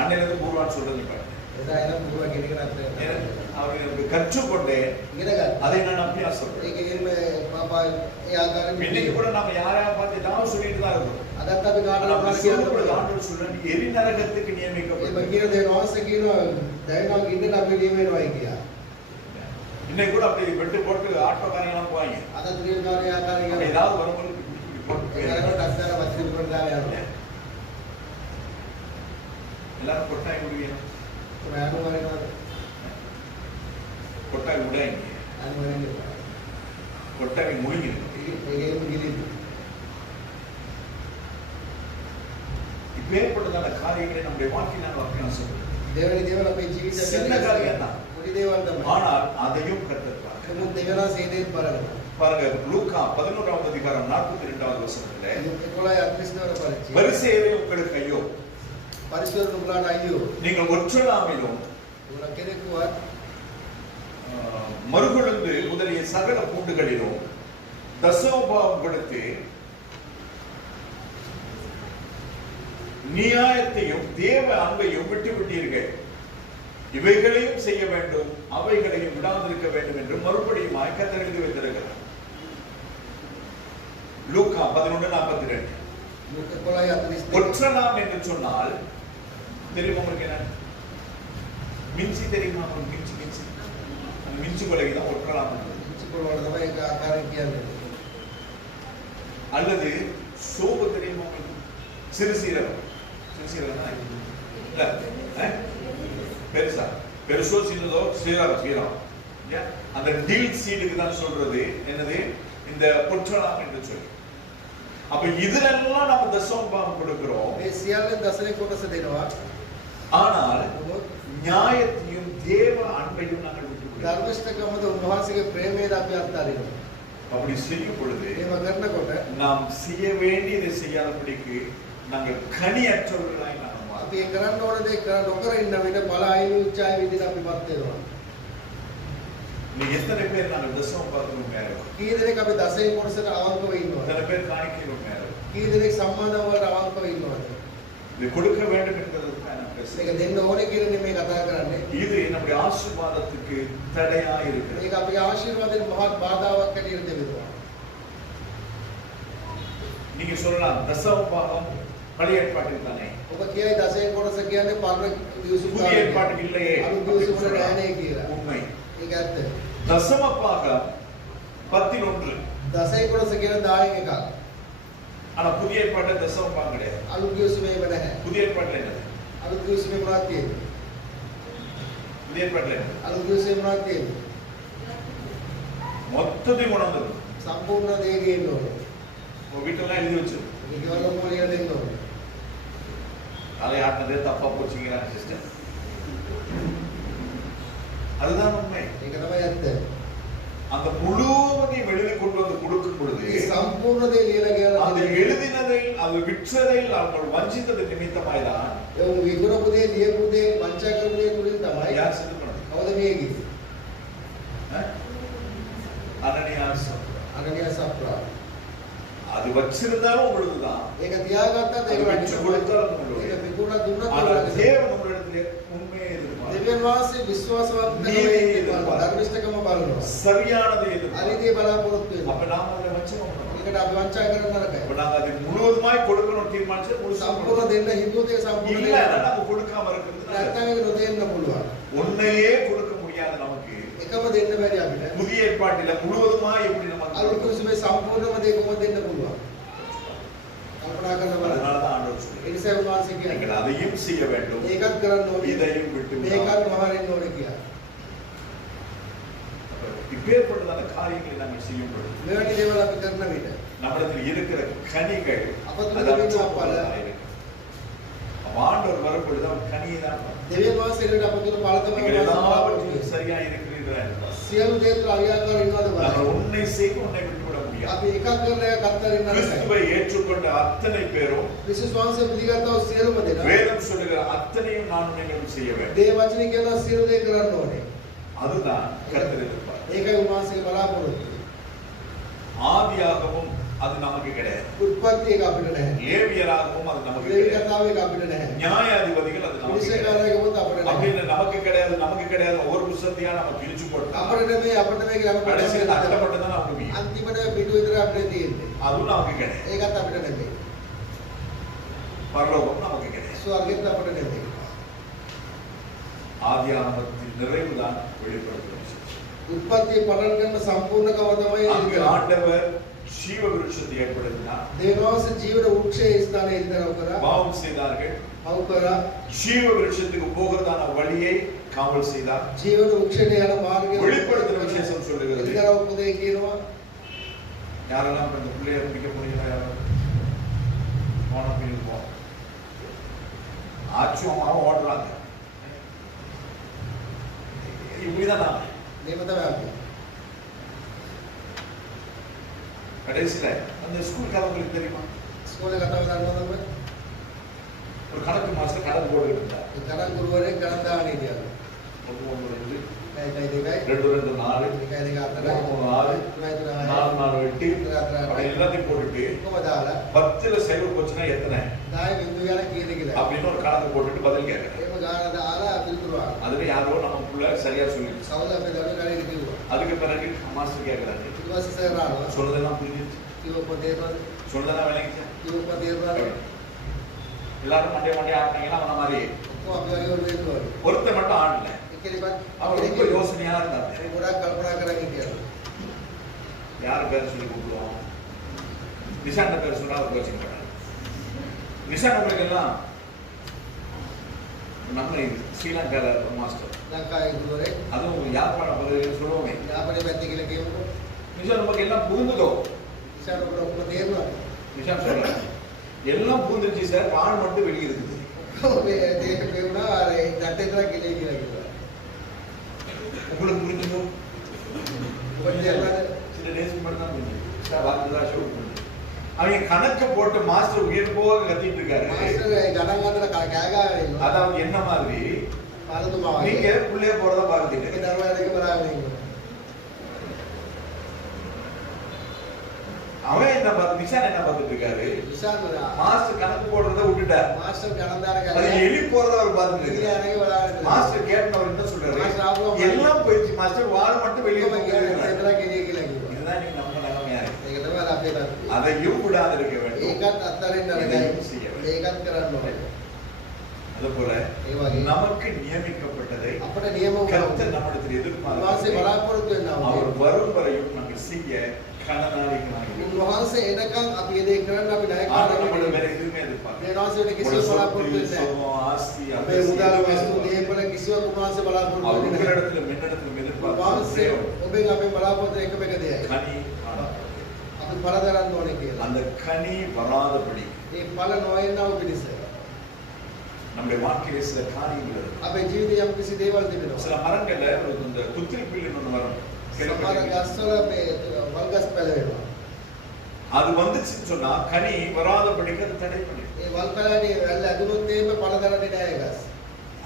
අන්නේද பூர்வான்னு சொல்றது பாருங்க. එදා එන උරුවා කියන එක නෑ. அவருக்கு கற்றுக்கொண்டேன். ඉගෙන ගන්න. அதை நான் அபியாசப்படுறேன். ඒක එහෙම පාපා ඒ ආකාරයෙන් இன்னைக்கு கூட நாம யாரையா பார்த்து ஏதாவது சொல்லிட்டு தான் இருக்கோம். අදත් අපි කාටවත් நம்ம බලන්න சொல்லும் பொழுது කියනවා. ஆண்டவர் சொல்றாரு எரி நரகத்துக்கு ඒ நியமிக்கப்பட்ட. කියන දේ වහන්සේ කියනවා දැනනවා ඉන්නට අපි නියම වෙනවායි කියලා. இன்னைக்கு கூட அப்படி வெட்டு போட்டு ஆட்டோக்காரங்க எல்லாம் போவாங்க. අද ත්‍රිවිධාරී ආකාරයෙන් அப்படி ஏதாவது வரும்போது போட்டு ඒකට අස්සාර වචන වලට දාලා යනවා. எல்லாரும் கொட்டாய் விடுவீங்க. ඔයාට වරේනවා. கொட்டாய் விடாங்க. අනිත් වරේන්නේ. கொட்டாய் முழுங்கிடும். ඒකෙම ගිලින්න. இப்பேற்பட்டதான காரியங்களை நம்முடைய வாழ்க்கையில் நாம் அபியாசம். දෙවෙනි දේවල් අපේ ජීවිතේ சின்ன காரியம் தான். පොඩි දේවල් තමයි. ஆனால் அதையும் கர்த்தர் பார்க்கிறார். නමුත් දෙවෙනා සේදේත් බලනවා. பாருங்க லூக்கா 11வது அதிகாரம் 42வது வசனத்திலே 11:38 වර පරිච්ඡේදය. பரிசேயரே உங்களுக்கு ஐயோ, පරිසර නුඹලාට අයියෝ. நீங்கள் ஒற்றலாமிலும் උඹලා කෙනෙකුවත් மறுகொழுந்து முதலிய சகல பூண்டுகளிலும் தசமபாவம் கொடுத்து நியாயத்தையும் தேவ அன்பையும் விட்டு விட்டீர்கள். இவைகளையும் செய்ய வேண்டும், அவைகளையும் விடாதிருக்க வேண்டும் என்று மறுபடியும் கர்த்தர் எழுதி வைத்திருக்கிறார். லூக்கா 11:42. ஒற்றலாம் என்று சொன்னால் தெரியுமா உங்களுக்கு என்ன? மின்சி தெரியுமா உங்களுக்கு? மின்சி அந்த மின்சி கொலைக்கு தான் ஒற்றலாம். அல்லது சோப்பு தெரியுமா உங்களுக்கு? சிறுசீரகம். சிறுசீரகம் தான் இல்ல, பெருசா பெருசோ சின்னதோ சீரகம். அந்த டில் சீடுக்கு தான் சொல்றது என்னது? இந்த பொற்றலாம் என்று சொல்லி. அப்ப இதுலெல்லாம் நம்ம தசமபாகம் கொடுக்கிறோம். ஆனால் நியாயத்தையும் தேவ அன்பையும் நாங்கள் அப்படி செய்யும் பொழுது நாம் செய்ய வேண்டியதை செய்யாதபடிக்கு நாங்கள் கனியற்றவர்களாய் நாம் நீங்க எத்தனை பேர் நாங்கள் தசமபாகம் மேல எத்தனை பேர் காணிக்கையும் மேல இது கொடுக்க வேண்டும் என்பதற்கான இது நம்முடைய ஆசீர்வாதத்துக்கு தடையா இருக்கிறது. நீங்க சொல்லலாம் தசமபாகம் பழைய ஏற்பாட்டில் தானே, புதிய ஏற்பாட்டில் இல்லையே. உண்மை. தசமபாகம் 10:1. ஆனா புதிய ஏற்பாட்டில் தசமபாகம் கிடையாது. புதிய ஏற்பாட்டில் என்ன? புதிய ஏற்பாட்டில் மொத்தத்தையும் கொண்டு வந்து சம்பூர்ண தேகியோ வீட்டெல்லாம் எழுதி வச்சு அதை ஆட்டினதே தப்பா போச்சுங்கிறாங்க சிஸ்டர். அதுதான் உண்மை. அந்த முழுவதையும் எழுதி கொண்டு வந்து கொடுக்கும் பொழுது அந்த எழுதினதை அது விற்றதை அவர்கள் வஞ்சித்தது நிமித்தமாய்தான் யார் செத்து பண்ணது? அனனியாஸ் அது வச்சிருந்தாலும் உங்களுக்குதான், வச்சு கொடுத்தாலும் உங்களுக்கு. தேவன் உங்களிடத்திலே உண்மையை சரியானதை அப்ப நாம அதை வச்சோம். முழுவதுமாய் கொடுக்கணும் தீர்மானிச்சு கொடுக்காம இருக்கிறது. ஒன்னையே கொடுக்க முடியாது நமக்கு. புதிய ஏற்பாட்டில முழுவதுமா எப்படி நமக்கு அதனாலதான் ஆண்டவர் சொல்லுங்க அதையும் செய்ய வேண்டும், இதையும் விட்டு இப்பேற்பட்டதான காரியங்களை நாங்கள் செய்யும் பொழுது நம்மிடத்தில் இருக்கிற கனிகள் ஆண்டவர் வரும்பொழுது அவர் கனியை தான் சரியா இருக்கிறீர்கள். உன்னை செய்து உன்னை விட்டுவிட முடியாது. கிறிஸ்துவை ஏற்றுக்கொண்ட அத்தனை பேரும் வேதம் சொல்லுகிற அத்தனையும் நான் நீங்கள் செய்ய வேண்டும். அதுதான் கர்த்தர் எதிர்பார்க்கிறார். ஆதியாகவும் அது நமக்கு கிடையாது, லேவியராகவும் அது நமக்கு கிடையாது, நியாயாதிபதிகள் அது நமக்கு கிடையாது. நமக்கு கிடையாது. ஒவ்வொரு புத்தகத்தையா நம்ம பிரிச்சு போட்டோம். கடைசியில் அட்டப்பட்டு தான் நமக்கு அதுவும் நமக்கு கிடையாது. பரலோகம் நமக்கு கிடையாது. ஆதியாகமத்தின் நிறைவுதான் வெளிப்படுத்தும். உற்பத்தி பலன்கள் சம்பூர்ண கவனமாய் ஆண்டவர் ஜீவ விருட்சத்தை ஏற்படுத்தினார். தேவாச ஜீவன உட்சே ஸ்தானே இருந்தவங்க பாவம் செய்தார்கள். ஜீவ விருட்சத்துக்கு போகிறதான வழியை காவல் செய்தார். ஜீவன உட்சேயான மார்க்கம் வெளிப்படுத்துற விசேஷம் சொல்லுகிறது. யாரெல்லாம் இந்த பிள்ளையை பிடிக்க முடியல போனோம் ஆச்சுவமாக ஓடுறாங்க. இப்படிதான் கடைசியில அந்த ஸ்கூல் கதை உங்களுக்கு தெரியுமா? ஸ்கூல் கதை ஒரு கணக்கு மாஸ்டர் கணக்கு போட்டுக்கிட்டு இருந்தார். கணக்கு ஒருவரே கணக்கு ஆணியார் 1 2 2 4 எல்லாத்தையும் போட்டுட்டு 10ல சைவ போச்சுன்னா எத்தனை அப்படின்னு ஒரு கணக்கு போட்டுட்டு பதில் கேட்கிறேன். ගානට ආලා පිළිතුරු ආවා. அதுல யாரோ நமக்குள்ள சரியா சொல்லிடுச்சு. සහෝදර අපේ දරුවෝ කාලේ කිව්වා. அதுக்கு பிறகு மாஸ்டர் கேக்குறாரு, ඊට පස්සේ සර් ආවා. சொல்றதெல்லாம் புரிஞ்சிச்சு, කිව්වා පොතේපද சொல்றதெல்லாம் விளங்கிச்சா? කිව්වා පොතේපද எல்லாரும் மண்டே ஆட்டினீங்கன்னா அவன மாதிரி ඔක්කොම අපි වගේ වෙන්නේ. ஒருத்தர் மட்டும் ஆடல. එක්කෙනෙක්වත් அவர் ரொம்ப யோசனையா இருந்தாரு. ඒ ගොඩාක් කල්පනා කරන් හිටියා. யார் பேர் சொல்லி கூப்பிடுவோம்? நிஷாந்த பேர் சொன்னா அவர் கோச்சிங் பண்ணாரு. நிஷாந்த் உங்களுக்கு எல்லாம் நம்ம ஸ்ரீலங்கால மாஸ்டர், ලංකාවේ ගුරුවරේ அதுவும் யாழ்ப்பாண பகுதியில் சொல்லுவோமே. යාපනයේ පැත්තේ කියලා කියමුකෝ. நிஷாந்த் நமக்கு எல்லாம் புரிந்துதோ? ඉස්සර ඔබට ඔක්කොම තේරුණා. நிஷாந்த் சொல்றாரு, எல்லாம் புரிஞ்சிருச்சு சார், பால் மட்டும் வெளியே இருக்குது. ඔබේ දේක පෙවුනා අර දැටේ තරක් කියලා කිව්වා. உங்களுக்கு புரிஞ்சுதோ? ඔබට තේරුණාද? சில டேஸ்க்கு மட்டும் தான் புரிஞ்சுது. சார் வாக்குதா ஷோ பண்ணுது. அவங்க கணக்க போட்டு மாஸ்டர் உயர் போக கத்திட்டு இருக்காரு. මාස්ටර් ඒ ගණන් අතර කෑ ගාගෙන ඉන්නවා. அதாவது என்ன மாதிரி පාරතුමා වගේ. நீங்க புள்ளைய போறத මේ பாக்குறீங்க. දරුවා දෙක බලාගෙන ඉන්නවා. அவன் என்ன பார்த்து நிஷான் என்ன பார்த்துட்டு இருக்காரு? විශාල மாஸ்டர் கணக்கு போடுறத விட்டுட்டார். මාස්ටර් ගණන් දාන அது කෑ. எலி போறத அவர் பார்த்துட்டு இருக்காரு. ඉතින් බලාගෙන ඉන්නවා. மாஸ்டர் கேட்டவர் என்ன சொல்றாரு? மாஸ்டர் ஆபுலம் எல்லாம் போயிடுச்சு மாஸ்டர், வால் மட்டும் வெளியே ඔබ போகுது. කියලා කෙලිය කියලා කිව්වා. இதுதான் நீங்க நம்ம நிலைமையா இருக்கு. ඒක තමයි අර අපේ තත්ත්වය. அதையும் விடாது இருக்க வேண்டும். ඒකත් අත්හරින්න இதையும் නරකයි. செய்ய வேண்டும். ඒකත් කරන්න ඕනේ. அதுபோல ඒ වගේ நமக்கு நியமிக்கப்பட்டதை අපට නියම கர்த்தர் நம்மிடத்தில் වාසේ எதிர்பார்க்கிறார். බලාපොරොත්තු වෙනවා. அவர் வரும் வரையும் நாங்கள் செய்ய கடனாளிகளாக උන්වහන්සේ එනකන් අපි ඒ දේ කරන්න අපි ණය ஆண்டவர் நம்மள කාරණා வேற எதுவுமே எதிர்பார்க்கல. දේවාසයට කිසිම ஒரு බලාපොරොත්තු சொத்து, වෙන්නේ නැහැ. சுகம், ஆஸ்தி, අපේ මුදල් වස්තු அந்தஸ்து දේපල කිසිවක් උන්වහන්සේ බලාපොරොත්තු அவர் වෙන්නේ නැහැ. உங்களிடத்தில் மின்னடத்தில் எதிர்பார்க்கிற උන්වහන්සේ ඔබෙන් අපේ බලාපොරොත්තු එකම එක දෙයයි. கனி காணப்படும். අපි පළ දරන්න ඕනේ කියලා. அந்த கனி வராதபடி ඒ පළ නොයන්නව පිණිස நம்முடைய வாழ்க்கையில சில காரியங்கள் இருக்கு. අපේ ජීවිතේ යම් කිසි දේවල් තිබෙනවා. சில மரங்கள்ல ஒரு இந்த துத்தில் பில்லுன்னு ஒண்ணு வரும். සමහර கேள்விப்பட்டிருக்கீங்களா? ගස්වල මේ වල්ගස් පැලවෙනවා. அது வந்துச்சுன்னு சொன்னா கனி வராதபடிக்கு அது தடை பண்ணிடும். ඒ වල් පැලනේ වැල්ල ඇදුනොත් එහෙම පළ දරන්නේ නැහැ ඒ ගස්.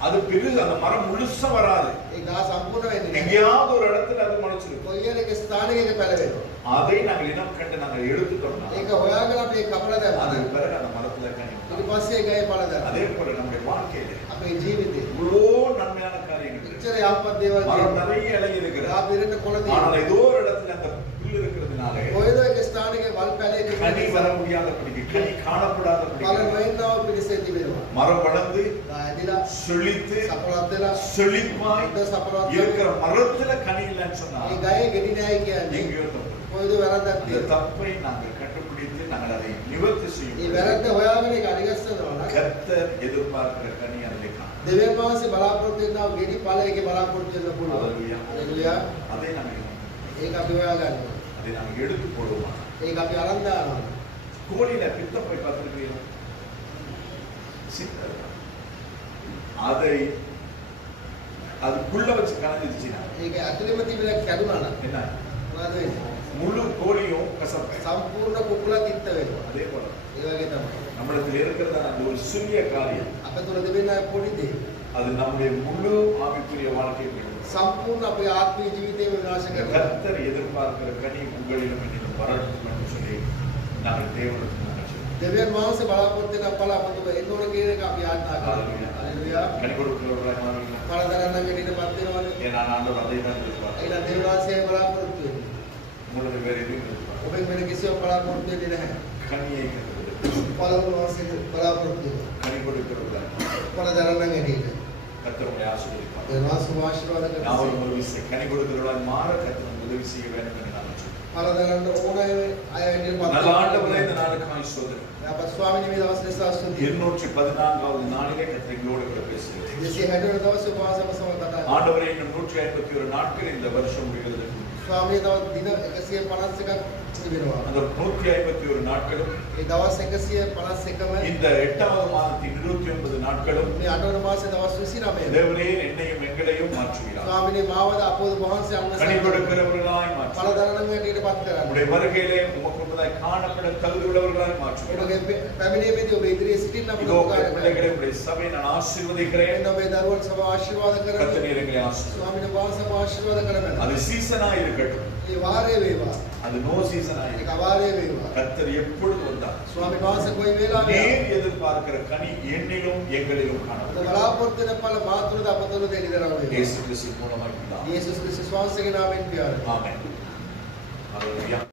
அது பிறகு அந்த மரம் முழுசா வராது. ඒ ගහ සම්පූර්ණ වෙන්නේ නැහැ. எங்கேயாவது ஒரு இடத்துல அது முளைச்சிருக்கும். කොයියනක ස්ථානයක පැලවෙනවා. அதை நாங்கள் இனம் கண்டு நாங்கள் எடுத்துட்டோம்னா ඒක හොයාගෙන අපි ඒ කපලා දැම්මා. அதுக்கு பிறகு அந்த மரத்துல கனி ඊට வரும். පස්සේ ඒ ගහේ පළ දැම්මා. அதே போல நம்முடைய வாழ்க்கையில අපේ ජීවිතේ இவ்வளோ நன்மையான காரியங்கள் இருக்கு. ඉච්ඡර යහපත් දේවල් மரம் තියෙනවා. நிறைய இலை இருக்கிறது. අපි ඉරන්න කොළ ஆனால் තියෙනවා. ஏதோ ஒரு இடத்துல அந்த புல் இருக்கிறதுனால කොයිද එක ස්ථානයක වල් පැලේ கனி வர තිබෙනවා. முடியாதபடிக்கு, கனி පළ காணப்படாதபடிக்கு නොයන්නව පිණිස තිබෙනවා. மரம் வளர்ந்து ඇදිලා செழித்து සපලත් වෙලා செழிப்பாய் ඉද සපලත් இருக்கிற மரத்துல கனி இல்லைன்னு சொன்னா ඒ ගහේ ගෙඩි නැහැ කියන්නේ எங்கேயோ தப்பு. කොයිද වැරද්දක් அந்த තියෙනවා. தப்பை நாங்கள் கண்டுபிடித்து நாங்கள் அதை நிவர்த்தி ඒ செய்யும் වැරද්ද හොයාගෙන ඒක අනිගස්සනවා නම් கர்த்தர் எதிர்பார்க்கிற கனி அதிலே காணும். දෙවියන් වහන්සේ බලාපොරොත්තු වෙනවා ගෙඩි ඵලයක බලාපොරොත්තු වෙන්න පුළුවන්. Hallelujah. හalleluya. அதை நாங்கள் ඒක අපි හොයාගන්නවා. அதை நாங்கள் எடுத்து போடுவோம். ඒක අපි අරන් දානවා. கோழியில பித்தப்பை பார்த்திருக்கீங்களா? சித்தம். அதை அதுக்குள்ள வச்சு கலந்துச்சுன்னா ඒක ඇතුළෙම තිබිලා කැඩුනා නම් என்ன මොනවද වෙන්නේ? முழு கோழியும் கசப்பை. සම්පූර්ණ කුකුලක් ඉත්ත වෙනවා. அதே போல ඒ වගේ තමයි. நம்மளுக்கு இருக்கிற அந்த ஒரு சிறிய காரியம் අප තුළ තිබෙන පොඩි දේ அது நம்முடைய முழு ஆவிக்குரிய வாழ்க்கையை සම්පූර්ණ අපේ ආත්මීය ජීවිතේම විනාශ කරනවා. கர்த்தர் எதிர்பார்க்கிற கனி உங்களிடம் என்னிடம் வரட்டும் என்று சொல்லி நாங்கள் தேவனுக்கு நாங்கள் சொல்லுவோம். දෙවියන් වහන්සේ බලාපොරොත්තු වෙන ඵල අප තුළ එන්න ඕන කියන එක අපි ආඥා කරනවා. හalleluya. கனி கொடுக்கிறவர்களாக மாறுவீங்களா? ඵල දරන්න ගෙඩියටපත් වෙනවනේ. ஏன்னா ஆண்டவர் அதை தான் எதிர்பார்க்கிறேன். ඒලා දෙවියන් වහන්සේ බලාපොරොත්තු වෙන්නේ. உங்களுக்கு வேற எதுவும் எதிர்பார்க்கிறேன். ඔබෙන් වෙන කිසිවක් බලාපොරොත්තු වෙන්නේ නැහැ. கனியை கருதுகிறது. ඵල වහන්සේ බලාපොරොත්තු වෙනවා. கனி கொடுக்கிறவர்களாக ඵල දරන්න ගෙඩියට. கர்த்தர் உங்களை ஆசீர்வதிப்பார். දෙවියන් වහන්සේ ආශිර්වාද කරනවා. நாமும் ஒரு விஷயம் கனி கொடுக்கிறவர்களாக மாற கர்த்தர் உதவி செய்ய வேண்டும் என்று நான் சொல்றேன். ඵල දරන්න ඕන අය වෙනුවෙන් நல்ல ஆண்டவரே இந்த நாளுக்காய் சோதனை. අපත් ස්වාමීන් වහන්සේ දවස් ලෙස ආස්වාදයි. 214வது நாளிலே கர்த்தர் எங்களோடு கூட பேசுகிறார். 260 වෙනි දවසේ උපවාසම සමතන. ஆண்டவரே இன்னும் 151 நாட்கள் இந்த வருஷம் முடிவதற்கு ස්වාමීන් තව දින 151ක් තිබෙනවා. அந்த 151 நாட்களும் ඒ දවස් 151ම இந்த 8வது மாதத்தின் 29 நாட்களும் මේ 8 වන මාසේ දවස් 29 தேவனே என்னையும் எங்களையும் மாற்றுகிறார். ස්වාමීනි මාවද අපෝද වහන්සේ கனி අන්න கொடுக்கிறவர்களாய் ඵල மாற்றுகிறார். දරන හැටියටපත් කරන්නේ. உம்முடைய வருகையிலே உமக்கு முன்பதாய் காணப்பட தகுதி உள்ளவர்களாய் மாற்றுகிறார். ඔබගේ පැමිණීමේදී ඔබ ඉදිරියේ සිටින්න අප இதோ உம்முடைய උපකාර பிள்ளைகளை කරනවා. உம்முடைய சபையை நான் ஆசீர்வதிக்கிறேன். එන්න ඔබේ දරුවන් සම ආශිර්වාද கர்த்தர் කරනවා. நீர் எங்களை ஆசீர்வதியும். ස්වාමීනි වහන්සේ ආශිර්වාද කරනවා. அது சீசனா இருக்கட்டும். ඒ ඒ වාරේ වේවා. அது நோ சீசன் ඒක ஆயிருக்கு. අවාරේ වේවා. கர்த்தர் எப்பொழுது வந்தார்? ස්වාමීන් වහන්සේ කොයි වෙලාවෙ நீர் எதிர்பார்க்கிற கனி என்னிலும் எங்களிலும் අද காணப்படும். බලාපොරොත්තු වෙන ඵල මාතුලද අපතුල දෙනිදරව වේවා. இயேசு கிறிஸ்து மூலமாக பிதா. යේසුස් ක්‍රිස්තුස් වහන්සේගේ නාමයෙන් පියාණන්. ஆமென். ஹalleluya.